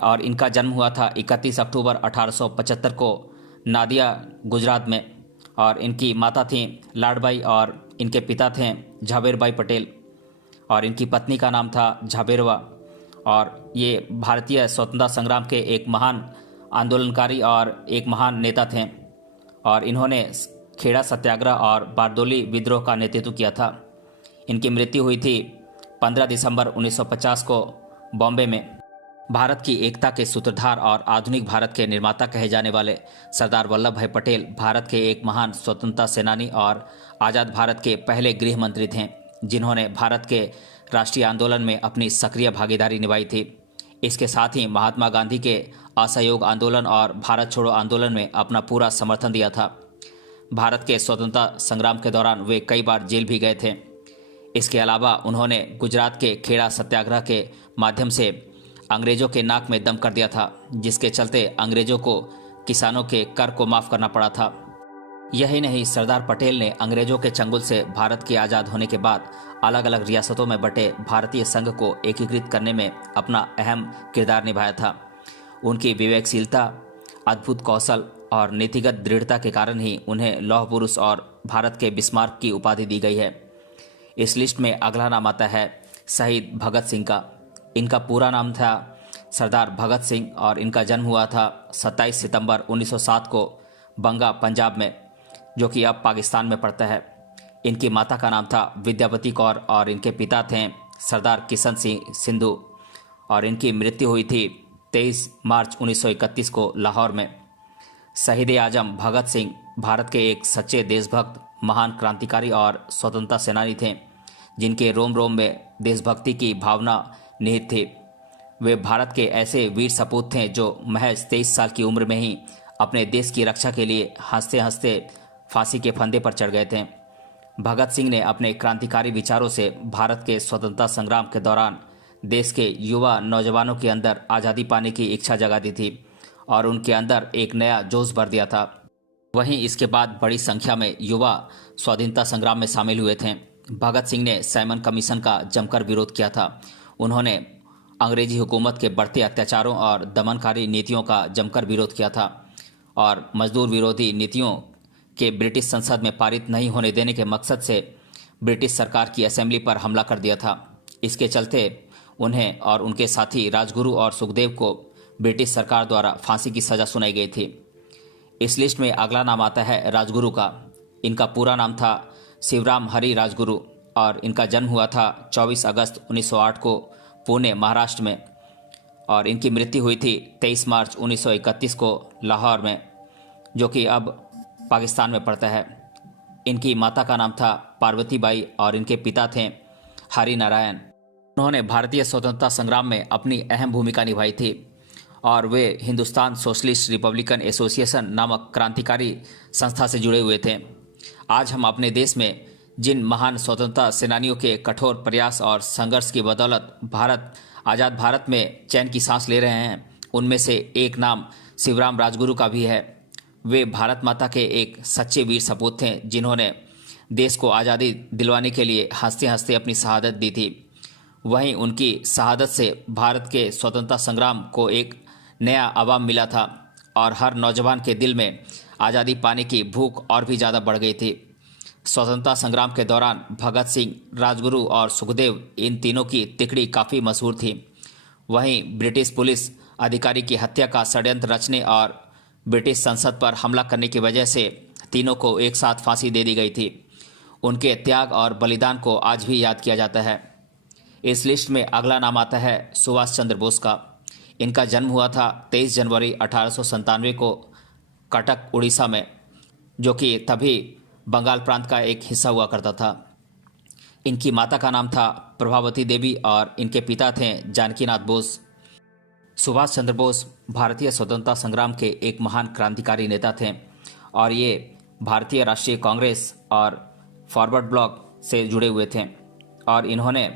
और इनका जन्म हुआ था 31 अक्टूबर 1875 को नादिया, गुजरात में। और इनकी माता थीं लाडबाई और इनके पिता थे झाबेरबाई पटेल और इनकी पत्नी का नाम था झाबेरवा। और ये भारतीय स्वतंत्रता संग्राम के एक महान आंदोलनकारी और एक महान नेता थे और इन्होंने खेड़ा सत्याग्रह और बारदोली विद्रोह का नेतृत्व किया था। इनकी मृत्यु हुई थी 15 दिसंबर 1950 को बॉम्बे में। भारत की एकता के सूत्रधार और आधुनिक भारत के निर्माता कहे जाने वाले सरदार वल्लभ भाई पटेल भारत के एक महान स्वतंत्रता सेनानी और आज़ाद भारत के पहले गृह मंत्री थे जिन्होंने भारत के राष्ट्रीय आंदोलन में अपनी सक्रिय भागीदारी निभाई थी। इसके साथ ही महात्मा गांधी के असहयोग आंदोलन और भारत छोड़ो आंदोलन में अपना पूरा समर्थन दिया था। भारत के स्वतंत्रता संग्राम के दौरान वे कई बार जेल भी गए थे। इसके अलावा उन्होंने गुजरात के खेड़ा सत्याग्रह के माध्यम से अंग्रेजों के नाक में दम कर दिया था, जिसके चलते अंग्रेजों को किसानों के कर को माफ़ करना पड़ा था। यही नहीं, सरदार पटेल ने अंग्रेजों के चंगुल से भारत के आज़ाद होने के बाद अलग अलग रियासतों में बटे भारतीय संघ को एकीकृत करने में अपना अहम किरदार निभाया था। उनकी विवेकशीलता, अद्भुत कौशल और नीतिगत दृढ़ता के कारण ही उन्हें लौह पुरुष और भारत के बिस्मार्क की उपाधि दी गई है। इस लिस्ट में अगला नाम आता है शहीद भगत सिंह का। इनका पूरा नाम था सरदार भगत सिंह और इनका जन्म हुआ था 27 सितंबर 1907 को बंगा, पंजाब में, जो कि अब पाकिस्तान में पड़ता है। इनकी माता का नाम था विद्यावती कौर और इनके पिता थे सरदार किशन सिंह सिंधु और इनकी मृत्यु हुई थी 23 मार्च 1931 को लाहौर में। शहीद आजम भगत सिंह भारत के एक सच्चे देशभक्त, महान क्रांतिकारी और स्वतंत्रता सेनानी थे जिनके रोम रोम में देशभक्ति की भावना निहित थी। वे भारत के ऐसे वीर सपूत थे जो महज 23 साल की उम्र में ही अपने देश की रक्षा के लिए हंसते हंसते फांसी के फंदे पर चढ़ गए थे। भगत सिंह ने अपने क्रांतिकारी विचारों से भारत के स्वतंत्रता संग्राम के दौरान देश के युवा नौजवानों के अंदर आज़ादी पाने की इच्छा जगा दी थी और उनके अंदर एक नया जोश भर दिया था। वहीं इसके बाद बड़ी संख्या में युवा स्वाधीनता संग्राम में शामिल हुए थे। भगत सिंह ने साइमन कमीशन का जमकर विरोध किया था। उन्होंने अंग्रेजी हुकूमत के बढ़ते अत्याचारों और दमनकारी नीतियों का जमकर विरोध किया था और मजदूर विरोधी नीतियों के ब्रिटिश संसद में पारित नहीं होने देने के मकसद से ब्रिटिश सरकार की असेंबली पर हमला कर दिया था। इसके चलते उन्हें और उनके साथी राजगुरु और सुखदेव को ब्रिटिश सरकार द्वारा फांसी की सज़ा सुनाई गई थी। इस लिस्ट में अगला नाम आता है राजगुरु का। इनका पूरा नाम था शिवराम हरि राजगुरु और इनका जन्म हुआ था 24 अगस्त 1908 को पुणे महाराष्ट्र में और इनकी मृत्यु हुई थी 23 मार्च 1931 को लाहौर में, जो कि अब पाकिस्तान में पड़ता है। इनकी माता का नाम था पार्वती बाई और इनके पिता थे हरि नारायण। उन्होंने भारतीय स्वतंत्रता संग्राम में अपनी अहम भूमिका निभाई थी और वे हिंदुस्तान सोशलिस्ट रिपब्लिकन एसोसिएशन नामक क्रांतिकारी संस्था से जुड़े हुए थे। आज हम अपने देश में जिन महान स्वतंत्रता सेनानियों के कठोर प्रयास और संघर्ष की बदौलत आज़ाद भारत में चैन की सांस ले रहे हैं, उनमें से एक नाम शिवराम राजगुरु का भी है। वे भारत माता के एक सच्चे वीर सपूत थे जिन्होंने देश को आज़ादी दिलवाने के लिए हंसते हंसते अपनी शहादत दी थी। वहीं उनकी शहादत से भारत के स्वतंत्रता संग्राम को एक नया आवाम मिला था और हर नौजवान के दिल में आज़ादी पाने की भूख और भी ज़्यादा बढ़ गई थी। स्वतंत्रता संग्राम के दौरान भगत सिंह, राजगुरु और सुखदेव, इन तीनों की तिकड़ी काफ़ी मशहूर थी। वहीं ब्रिटिश पुलिस अधिकारी की हत्या का षड्यंत्र रचने और ब्रिटिश संसद पर हमला करने की वजह से तीनों को एक साथ फांसी दे दी गई थी। उनके त्याग और बलिदान को आज भी याद किया जाता है। इस लिस्ट में अगला नाम आता है सुभाष चंद्र बोस का। इनका जन्म हुआ था 23 जनवरी 1897 को कटक, उड़ीसा में, जो कि तभी बंगाल प्रांत का एक हिस्सा हुआ करता था। इनकी माता का नाम था प्रभावती देवी और इनके पिता थे जानकीनाथ बोस। सुभाष चंद्र बोस भारतीय स्वतंत्रता संग्राम के एक महान क्रांतिकारी नेता थे और ये भारतीय राष्ट्रीय कांग्रेस और फॉरवर्ड ब्लॉक से जुड़े हुए थे और इन्होंने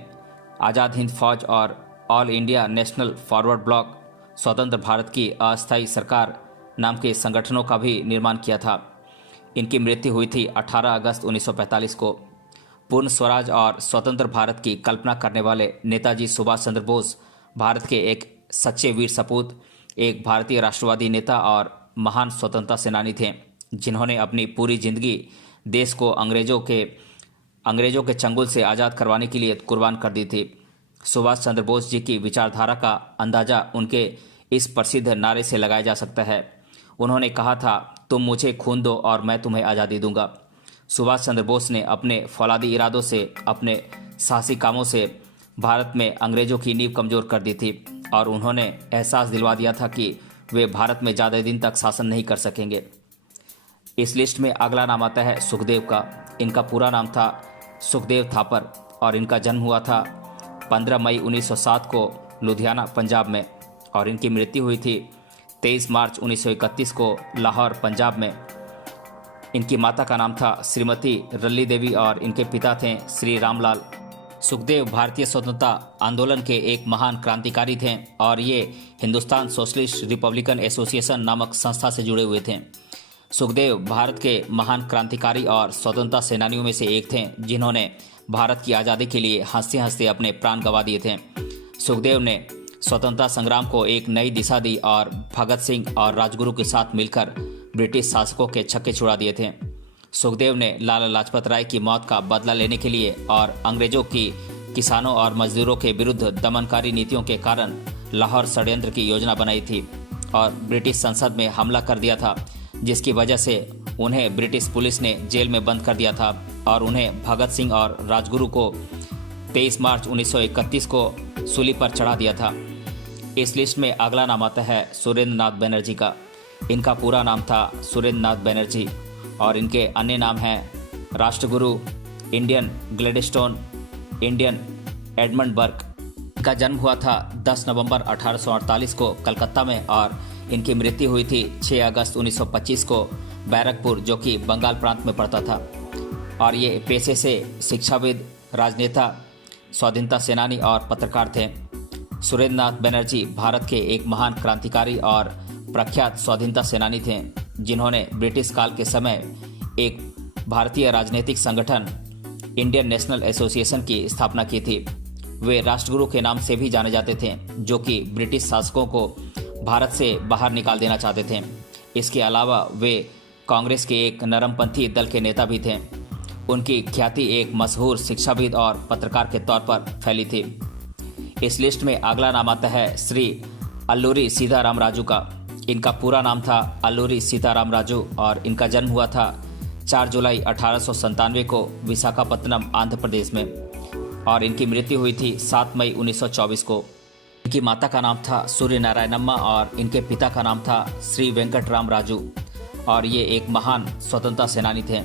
आज़ाद हिंद फौज और all India national forward block, स्वतंत्र भारत की अस्थायी सरकार नाम के संगठनों का भी निर्माण किया था। इनकी मृत्यु हुई थी 18 अगस्त 1945 को। पूर्ण स्वराज और स्वतंत्र भारत की कल्पना करने वाले नेताजी सुभाष चंद्र बोस भारत के एक सच्चे वीर सपूत, एक भारतीय राष्ट्रवादी नेता और महान स्वतंत्रता सेनानी थे जिन्होंने अपनी पूरी जिंदगी देश को अंग्रेजों के चंगुल से आज़ाद करवाने के लिए कुर्बान कर दी थी। सुभाष चंद्र बोस जी की विचारधारा का अंदाजा उनके इस प्रसिद्ध नारे से लगाया जा सकता है। उन्होंने कहा था, तुम मुझे खून दो और मैं तुम्हें आज़ादी दूंगा। सुभाष चंद्र बोस ने अपने फौलादी इरादों से, अपने साहसी कामों से भारत में अंग्रेजों की नींव कमज़ोर कर दी थी और उन्होंने एहसास दिलवा दिया था कि वे भारत में ज़्यादा दिन तक शासन नहीं कर सकेंगे। इस लिस्ट में अगला नाम आता है सुखदेव का। इनका पूरा नाम था सुखदेव थापर और इनका जन्म हुआ था 15 मई 1907 को लुधियाना, पंजाब में और इनकी मृत्यु हुई थी 23 मार्च 1931 को लाहौर, पंजाब में। इनकी माता का नाम था श्रीमती रल्ली देवी और इनके पिता थे श्री रामलाल। सुखदेव भारतीय स्वतंत्रता आंदोलन के एक महान क्रांतिकारी थे और ये हिंदुस्तान सोशलिस्ट रिपब्लिकन एसोसिएशन नामक संस्था से जुड़े हुए थे। सुखदेव भारत के महान क्रांतिकारी और स्वतंत्रता सेनानियों में से एक थे जिन्होंने भारत की आज़ादी के लिए हंसते हंसते अपने प्राण गंवा दिए थे। सुखदेव ने स्वतंत्रता संग्राम को एक नई दिशा दी और भगत सिंह और राजगुरु के साथ मिलकर ब्रिटिश शासकों के छक्के छुड़ा दिए थे। सुखदेव ने लाला लाजपत राय की मौत का बदला लेने के लिए और अंग्रेजों की किसानों और मजदूरों के विरुद्ध दमनकारी नीतियों के कारण लाहौर षड्यंत्र की योजना बनाई थी और ब्रिटिश संसद में हमला कर दिया था, जिसकी वजह से उन्हें ब्रिटिश पुलिस ने जेल में बंद कर दिया था और उन्हें भगत सिंह और राजगुरु को 23 मार्च 1931 को सूली पर चढ़ा दिया था। इस लिस्ट में अगला नाम आता है सुरेंद्र नाथ बनर्जी का। इनका पूरा नाम था सुरेंद्र नाथ बनर्जी और इनके अन्य नाम हैं Rashtraguru, Indian Gladstone, Indian Edmund Burke. इनका जन्म हुआ था 10 नवंबर 1848 को कलकत्ता में और इनकी मृत्यु हुई थी 6 अगस्त 1925 को बैरकपुर, जो कि बंगाल प्रांत में पड़ता था। और ये पेशे से शिक्षाविद, राजनेता, स्वाधीनता सेनानी और पत्रकार थे। सुरेंद्र नाथ बनर्जी भारत के एक महान क्रांतिकारी और प्रख्यात स्वाधीनता सेनानी थे जिन्होंने ब्रिटिश काल के समय एक भारतीय राजनीतिक संगठन इंडियन नेशनल एसोसिएशन की स्थापना की थी। वे राष्ट्रगुरु के नाम से भी जाने जाते थे, जो कि ब्रिटिश शासकों को भारत से बाहर निकाल देना चाहते थे। इसके अलावा वे कांग्रेस के एक नरमपंथी दल के नेता भी थे। उनकी ख्याति एक मशहूर शिक्षाविद और पत्रकार के तौर पर फैली थी। इस लिस्ट में अगला नाम आता है श्री अल्लूरी सीताराम राजू का। इनका पूरा नाम था अल्लूरी सीताराम राजू और इनका जन्म हुआ था 4 जुलाई 1897 को विशाखापत्तनम आंध्र प्रदेश में, और इनकी मृत्यु हुई थी 7 मई 1924 को। इनकी माता का नाम था सूर्य नारायणम्मा और इनके पिता का नाम था श्री वेंकटराम राजू, और ये एक महान स्वतंत्रता सेनानी थे।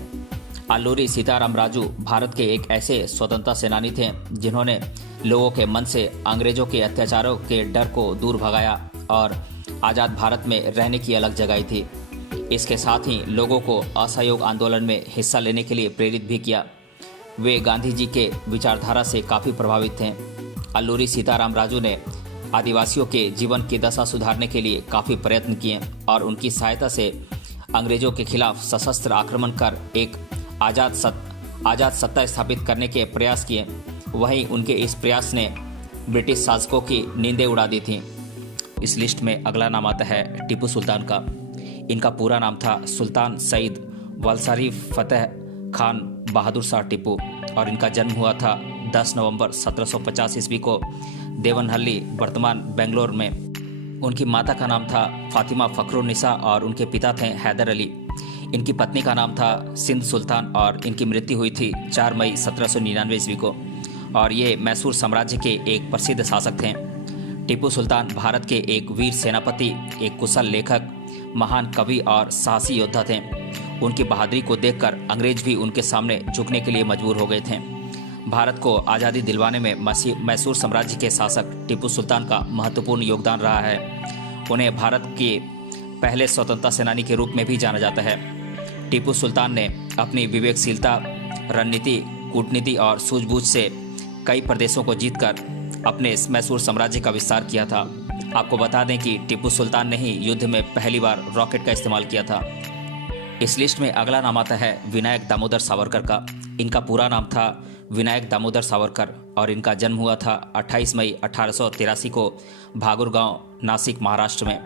अल्लूरी सीताराम राजू भारत के एक ऐसे स्वतंत्रता सेनानी थे जिन्होंने लोगों के मन से अंग्रेजों के अत्याचारों के डर को दूर भगाया और आज़ाद भारत में रहने की अलग जगाई थी। इसके साथ ही लोगों को असहयोग आंदोलन में हिस्सा लेने के लिए प्रेरित भी किया। वे गांधी जी के विचारधारा से काफ़ी प्रभावित थे। अल्लूरी सीताराम राजू ने आदिवासियों के जीवन की दशा सुधारने के लिए काफ़ी प्रयत्न किए और उनकी सहायता से अंग्रेजों के खिलाफ सशस्त्र आक्रमण कर एक आज़ाद सत्ता स्थापित करने के प्रयास किए। वहीं उनके इस प्रयास ने ब्रिटिश शासकों की नींदें उड़ा दी थीं। इस लिस्ट में अगला नाम आता है टीपू सुल्तान का। इनका पूरा नाम था सुल्तान सईद वलसारी फतेह खान बहादुर शाह टीपू, और इनका जन्म हुआ था 10 नवंबर 1750 ईस्वी को देवनहल्ली, वर्तमान बेंगलोर में। उनकी माता का नाम था फातिमा फखरुन्निसा और उनके पिता थे हैदर अली। इनकी पत्नी का नाम था सिंध सुल्तान और इनकी मृत्यु हुई थी 4 मई 1799 ईस्वी को, और ये मैसूर साम्राज्य के एक प्रसिद्ध शासक थे। टीपू सुल्तान भारत के एक वीर सेनापति, एक कुशल लेखक, महान कवि और साहसी योद्धा थे। उनकी बहादुरी को देखकर अंग्रेज भी उनके सामने झुकने के लिए मजबूर हो गए थे। भारत को आज़ादी दिलवाने में मैसूर साम्राज्य के शासक टीपू सुल्तान का महत्वपूर्ण योगदान रहा है। उन्हें भारत के पहले स्वतंत्रता सेनानी के रूप में भी जाना जाता है। टीपू सुल्तान ने अपनी विवेकशीलता, रणनीति, कूटनीति और सूझबूझ से कई प्रदेशों को जीतकर अपने मैसूर साम्राज्य का विस्तार किया था। आपको बता दें कि टीपू सुल्तान ने ही युद्ध में पहली बार रॉकेट का इस्तेमाल किया था। इस लिस्ट में अगला नाम आता है विनायक दामोदर सावरकर का। इनका पूरा नाम था विनायक दामोदर सावरकर और इनका जन्म हुआ था 28 मई 1883 को भागुरगांव, नासिक, महाराष्ट्र में।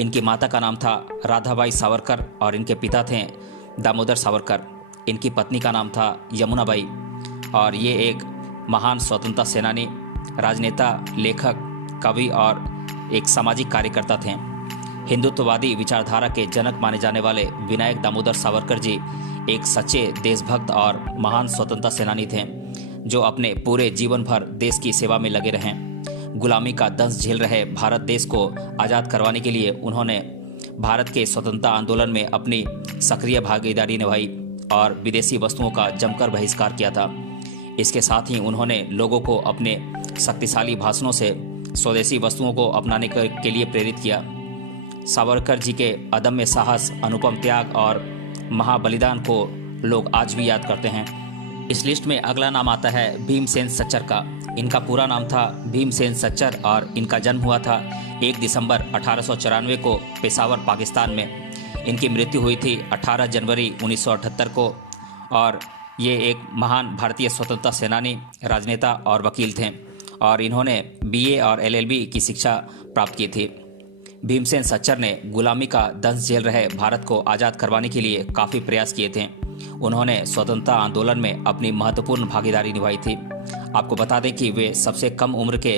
इनकी माता का नाम था राधाबाई सावरकर और इनके पिता थे दामोदर सावरकर। इनकी पत्नी का नाम था यमुनाबाई, और ये एक महान स्वतंत्रता सेनानी, राजनेता, लेखक, कवि और एक सामाजिक कार्यकर्ता थे। हिंदुत्ववादी विचारधारा के जनक माने जाने वाले विनायक दामोदर सावरकर जी एक सच्चे देशभक्त और महान स्वतंत्रता सेनानी थे जो अपने पूरे जीवन भर देश की सेवा में लगे रहे। गुलामी का दंश झेल रहे भारत देश को आज़ाद करवाने के लिए उन्होंने भारत के स्वतंत्रता आंदोलन में अपनी सक्रिय भागीदारी निभाई और विदेशी वस्तुओं का जमकर बहिष्कार किया था। इसके साथ ही उन्होंने लोगों को अपने शक्तिशाली भाषणों से स्वदेशी वस्तुओं को अपनाने के लिए प्रेरित किया। सावरकर जी के अदम्य साहस, अनुपम त्याग और महाबलिदान को लोग आज भी याद करते हैं। इस लिस्ट में अगला नाम आता है भीमसेन सच्चर का। इनका पूरा नाम था भीमसेन सच्चर और इनका जन्म हुआ था 1 दिसंबर 1894 को पेशावर, पाकिस्तान में। इनकी मृत्यु हुई थी 18 जनवरी 1978 को, और ये एक महान भारतीय स्वतंत्रता सेनानी, राजनेता और वकील थे, और इन्होंने BA और LLB की शिक्षा प्राप्त की थी। भीमसेन सच्चर ने गुलामी का दंश झेल रहे भारत को आज़ाद करवाने के लिए काफ़ी प्रयास किए थे। उन्होंने स्वतंत्रता आंदोलन में अपनी महत्वपूर्ण भागीदारी निभाई थी। आपको बता दें कि वे सबसे कम उम्र के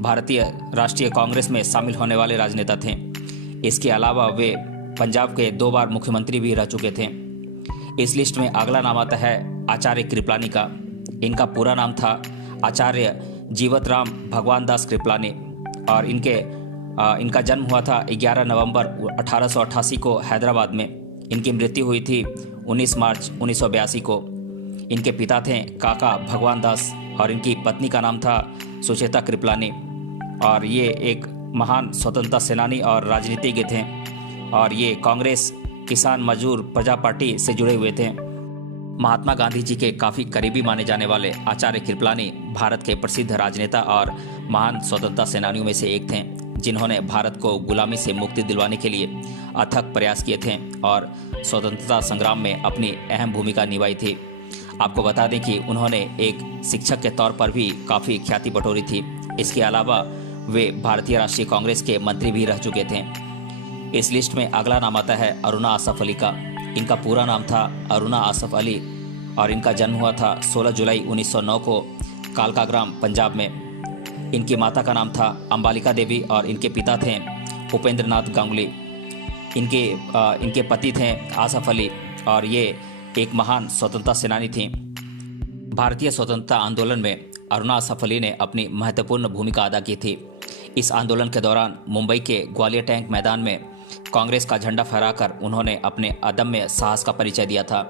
भारतीय राष्ट्रीय कांग्रेस में शामिल होने वाले राजनेता थे। इसके अलावा वे पंजाब के 2 बार मुख्यमंत्री भी रह चुके थे। इस लिस्ट में अगला नाम आता है आचार्य कृपलानी का। इनका पूरा नाम था आचार्य जीवतराम भगवान दास कृपलानी, और इनका जन्म हुआ था 11 नवंबर 1888 को हैदराबाद में। इनकी मृत्यु हुई थी 19 मार्च 1982 को। इनके पिता थे काका भगवान दास और इनकी पत्नी का नाम था सुचेता कृपलानी, और ये एक महान स्वतंत्रता सेनानी और राजनीतिज्ञ थे, और ये कांग्रेस, किसान मजदूर प्रजा पार्टी से जुड़े हुए थे। महात्मा गांधी जी के काफ़ी करीबी माने जाने वाले आचार्य कृपलानी भारत के प्रसिद्ध राजनेता और महान स्वतंत्रता सेनानियों में से एक थे, जिन्होंने भारत को गुलामी से मुक्ति दिलवाने के लिए अथक प्रयास किए थे और स्वतंत्रता संग्राम में अपनी अहम भूमिका निभाई थी। आपको बता दें कि उन्होंने एक शिक्षक के तौर पर भी काफ़ी ख्याति बटोरी थी। इसके अलावा वे भारतीय राष्ट्रीय कांग्रेस के मंत्री भी रह चुके थे। इस लिस्ट में अगला नाम आता है अरुणा आसफ अली का। इनका पूरा नाम था अरुणा आसफ अली और इनका जन्म हुआ था 16 जुलाई 1909 को कालका ग्राम, पंजाब में। इनकी माता का नाम था अंबालिका देवी और इनके पिता थे उपेंद्र नाथ गांगुली। इनके पति थे आसफ अली और ये एक महान स्वतंत्रता सेनानी थीं। भारतीय स्वतंत्रता आंदोलन में अरुणा असफ अली ने अपनी महत्वपूर्ण भूमिका अदा की थी। इस आंदोलन के दौरान मुंबई के ग्वालियर टैंक मैदान में कांग्रेस का झंडा फहराकर उन्होंने अपने अदम्य साहस का परिचय दिया था।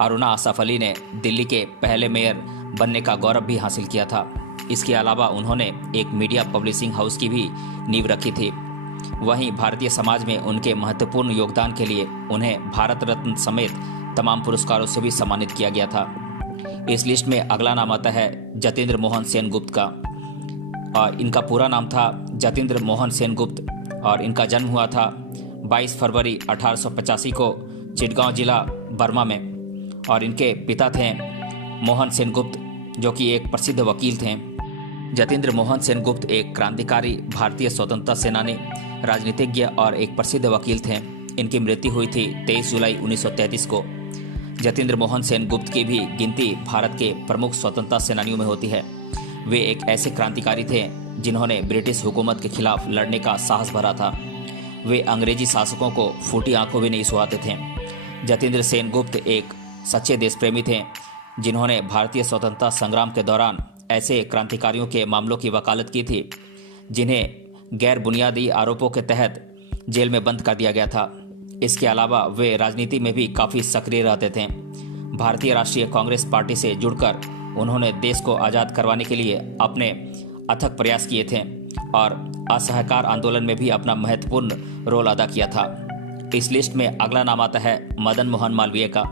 अरुणा असफ अली ने दिल्ली के पहले मेयर बनने का गौरव भी हासिल किया था। इसके अलावा उन्होंने एक मीडिया पब्लिशिंग हाउस की भी नींव रखी थी। वहीं भारतीय समाज में उनके महत्वपूर्ण योगदान के लिए उन्हें भारत रत्न समेत तमाम पुरस्कारों से भी सम्मानित किया गया था। इस लिस्ट में अगला नाम आता है जतेंद्र मोहन सेनगुप्त का। और इनका पूरा नाम था जतेंद्र मोहन सेनगुप्त और इनका जन्म हुआ था 22 फरवरी 1885 को चिटगांव जिला बर्मा में। और इनके पिता थे मोहन सेनगुप्त, जो कि एक प्रसिद्ध वकील थे। जतेंद्र मोहन सेनगुप्त एक क्रांतिकारी भारतीय स्वतंत्रता सेनानी, राजनीतिज्ञ और एक प्रसिद्ध वकील थे। इनकी मृत्यु हुई थी 23 जुलाई 1933 को। जतेंद्र मोहन सेनगुप्त की भी गिनती भारत के प्रमुख स्वतंत्रता सेनानियों में होती है। वे एक ऐसे क्रांतिकारी थे जिन्होंने ब्रिटिश हुकूमत के खिलाफ लड़ने का साहस भरा था। वे अंग्रेजी शासकों को फूटी आंखों भी नहीं सुहाते थे। जतेंद्र सेनगुप्त एक सच्चे देशप्रेमी थे जिन्होंने भारतीय स्वतंत्रता संग्राम के दौरान ऐसे क्रांतिकारियों के मामलों की वकालत की थी जिन्हें गैर बुनियादी आरोपों के तहत जेल में बंद कर दिया गया था। इसके अलावा वे राजनीति में भी काफ़ी सक्रिय रहते थे। भारतीय राष्ट्रीय कांग्रेस पार्टी से जुड़कर उन्होंने देश को आज़ाद करवाने के लिए अपने अथक प्रयास किए थे और असहकार आंदोलन में भी अपना महत्वपूर्ण रोल अदा किया था। इस लिस्ट में अगला नाम आता है मदन मोहन मालवीय का।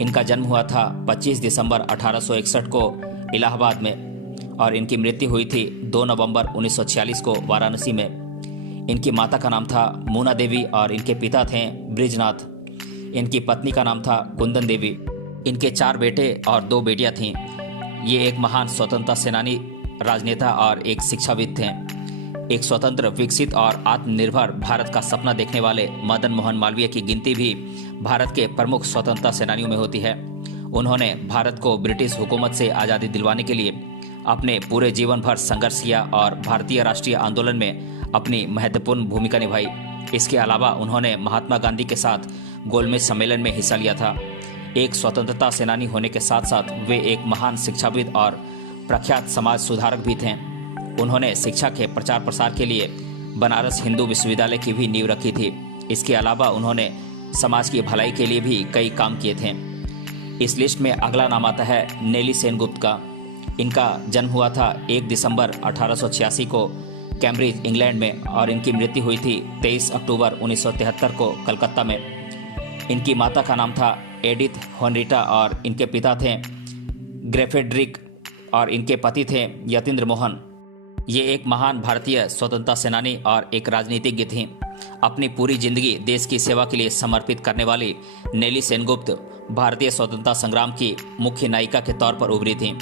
इनका जन्म हुआ था 25 दिसंबर 1861 को इलाहाबाद में और इनकी मृत्यु हुई थी 2 नवंबर 1946 को वाराणसी में। इनकी माता का नाम था मूना देवी और इनके पिता थे ब्रिजनाथ। इनकी पत्नी का नाम था कुंदन देवी। इनके 4 बेटे और 2 बेटियां थीं। ये एक महान स्वतंत्रता सेनानी, राजनेता और एक शिक्षाविद थे। एक स्वतंत्र, विकसित और आत्मनिर्भर भारत का सपना देखने वाले मदन मोहन मालवीय की गिनती भी भारत के प्रमुख स्वतंत्रता सेनानियों में होती है। उन्होंने भारत को ब्रिटिश हुकूमत से आज़ादी दिलवाने के लिए अपने पूरे जीवन भर संघर्ष किया और भारतीय राष्ट्रीय आंदोलन में अपनी महत्वपूर्ण भूमिका निभाई। इसके अलावा उन्होंने महात्मा गांधी के साथ गोलमेज सम्मेलन में हिस्सा लिया था। एक स्वतंत्रता सेनानी होने के साथ साथ वे एक महान शिक्षाविद और प्रख्यात समाज सुधारक भी थे। उन्होंने शिक्षा के प्रचार प्रसार के लिए बनारस हिंदू विश्वविद्यालय की भी नींव रखी थी। इसके अलावा उन्होंने समाज की भलाई के लिए भी कई काम किए थे। इस लिस्ट में अगला नाम आता है नेली सेनगुप्त का। इनका जन्म हुआ था 1 दिसंबर 1886 को कैम्ब्रिज, इंग्लैंड में और इनकी मृत्यु हुई थी 23 अक्टूबर 1973 को कलकत्ता में। इनकी माता का नाम था एडिथ होनरिटा और इनके पिता थे ग्रेफेड्रिक और इनके पति थे यतीन्द्र मोहन। ये एक महान भारतीय स्वतंत्रता सेनानी और एक राजनीतिज्ञ थीं। अपनी पूरी जिंदगी देश की सेवा के लिए समर्पित करने वाली नेली सेनगुप्त भारतीय स्वतंत्रता संग्राम की मुख्य नायिका के तौर पर उभरी थीं।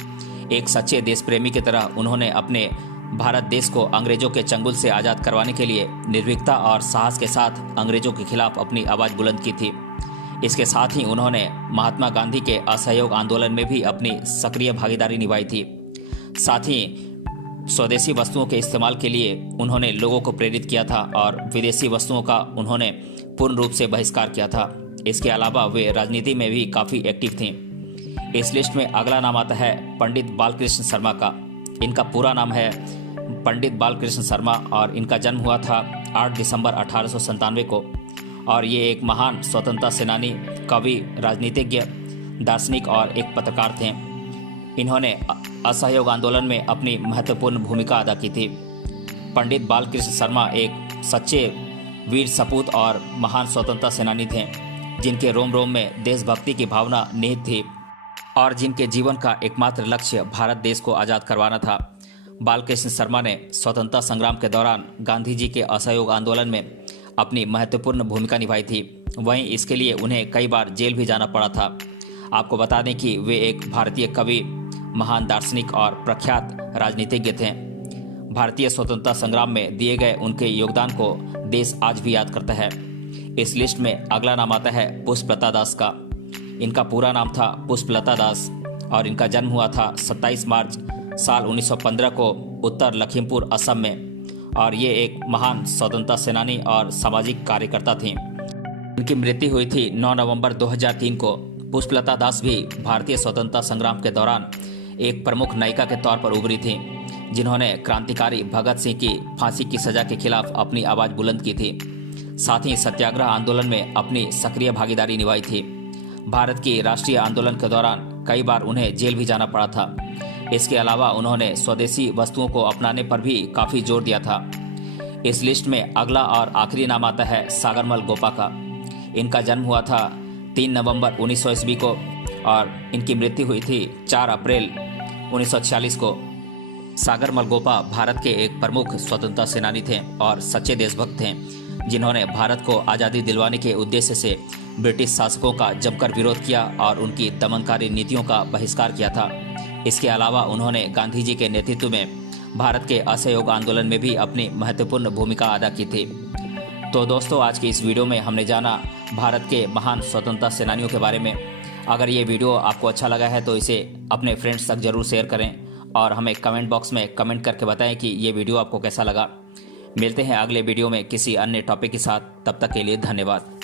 एक सच्चे देशप्रेमी की तरह उन्होंने अपने भारत देश को अंग्रेजों के चंगुल से आज़ाद करवाने के लिए निर्भीकता और साहस के साथ अंग्रेजों के खिलाफ अपनी आवाज़ बुलंद की थी। इसके साथ ही उन्होंने महात्मा गांधी के असहयोग आंदोलन में भी अपनी सक्रिय भागीदारी निभाई थी। साथ ही स्वदेशी वस्तुओं के इस्तेमाल के लिए उन्होंने लोगों को प्रेरित किया था और विदेशी वस्तुओं का उन्होंने पूर्ण रूप से बहिष्कार किया था। इसके अलावा वे राजनीति में भी काफ़ी एक्टिव थीं। इस लिस्ट में अगला नाम आता है पंडित बालकृष्ण शर्मा का। इनका पूरा नाम है पंडित बालकृष्ण शर्मा और इनका जन्म हुआ था 8 दिसंबर 1897 को और ये एक महान स्वतंत्रता सेनानी, कवि, राजनीतिज्ञ, दार्शनिक और एक पत्रकार थे। इन्होंने असहयोग आंदोलन में अपनी महत्वपूर्ण भूमिका अदा की थी। पंडित बालकृष्ण शर्मा एक सच्चे वीर सपूत और महान स्वतंत्रता सेनानी थे जिनके रोम रोम में देशभक्ति की भावना निहित थी और जिनके जीवन का एकमात्र लक्ष्य भारत देश को आज़ाद करवाना था। बालकृष्ण शर्मा ने स्वतंत्रता संग्राम के दौरान गांधी जी के असहयोग आंदोलन में अपनी महत्वपूर्ण भूमिका निभाई थी। वहीं इसके लिए उन्हें कई बार जेल भी जाना पड़ा था। आपको बता दें कि वे एक भारतीय कवि, महान दार्शनिक और प्रख्यात राजनीतिज्ञ थे। भारतीय स्वतंत्रता संग्राम में दिए गए उनके योगदान को देश आज भी याद करता है। इस लिस्ट में अगला नाम आता है पुष्पलता दास का। इनका पूरा नाम था पुष्पलता दास और इनका जन्म हुआ था 27 मार्च साल 1915 को उत्तर लखीमपुर, असम में और ये एक महान स्वतंत्रता सेनानी और सामाजिक कार्यकर्ता थीं। इनकी मृत्यु हुई थी 9 नवंबर 2003 को पुष्पलता दास भी भारतीय स्वतंत्रता संग्राम के दौरान एक प्रमुख नायिका के तौर पर उभरी थी, जिन्होंने क्रांतिकारी भगत सिंह की फांसी की सजा के खिलाफ अपनी आवाज बुलंद की थी। साथ ही सत्याग्रह आंदोलन में अपनी सक्रिय भागीदारी निभाई थी। भारत की राष्ट्रीय आंदोलन के दौरान कई बार उन्हें जेल भी जाना पड़ा था। इसके अलावा उन्होंने स्वदेशी वस्तुओं को अपनाने पर भी काफी जोर दिया था। इस लिस्ट में अगला और आखिरी नाम आता है सागरमल गोपा का। इनका जन्म हुआ था 3 नवंबर 1900 ईस्वी को और इनकी मृत्यु हुई थी 4 अप्रैल 1946 को। सागरमल गोपा भारत के एक प्रमुख स्वतंत्रता सेनानी थे और सच्चे देशभक्त थे, जिन्होंने भारत को आज़ादी दिलवाने के उद्देश्य से ब्रिटिश शासकों का जमकर विरोध किया और उनकी दमनकारी नीतियों का बहिष्कार किया था। इसके अलावा उन्होंने गांधी जी के नेतृत्व में भारत के असहयोग आंदोलन में भी अपनी महत्वपूर्ण भूमिका अदा की थी। तो दोस्तों, आज की इस वीडियो में हमने जाना भारत के महान स्वतंत्रता सेनानियों के बारे में। अगर ये वीडियो आपको अच्छा लगा है तो इसे अपने फ्रेंड्स तक जरूर शेयर करें और हमें कमेंट बॉक्स में कमेंट करके बताएं कि ये वीडियो आपको कैसा लगा। मिलते हैं अगले वीडियो में किसी अन्य टॉपिक के साथ। तब तक के लिए धन्यवाद।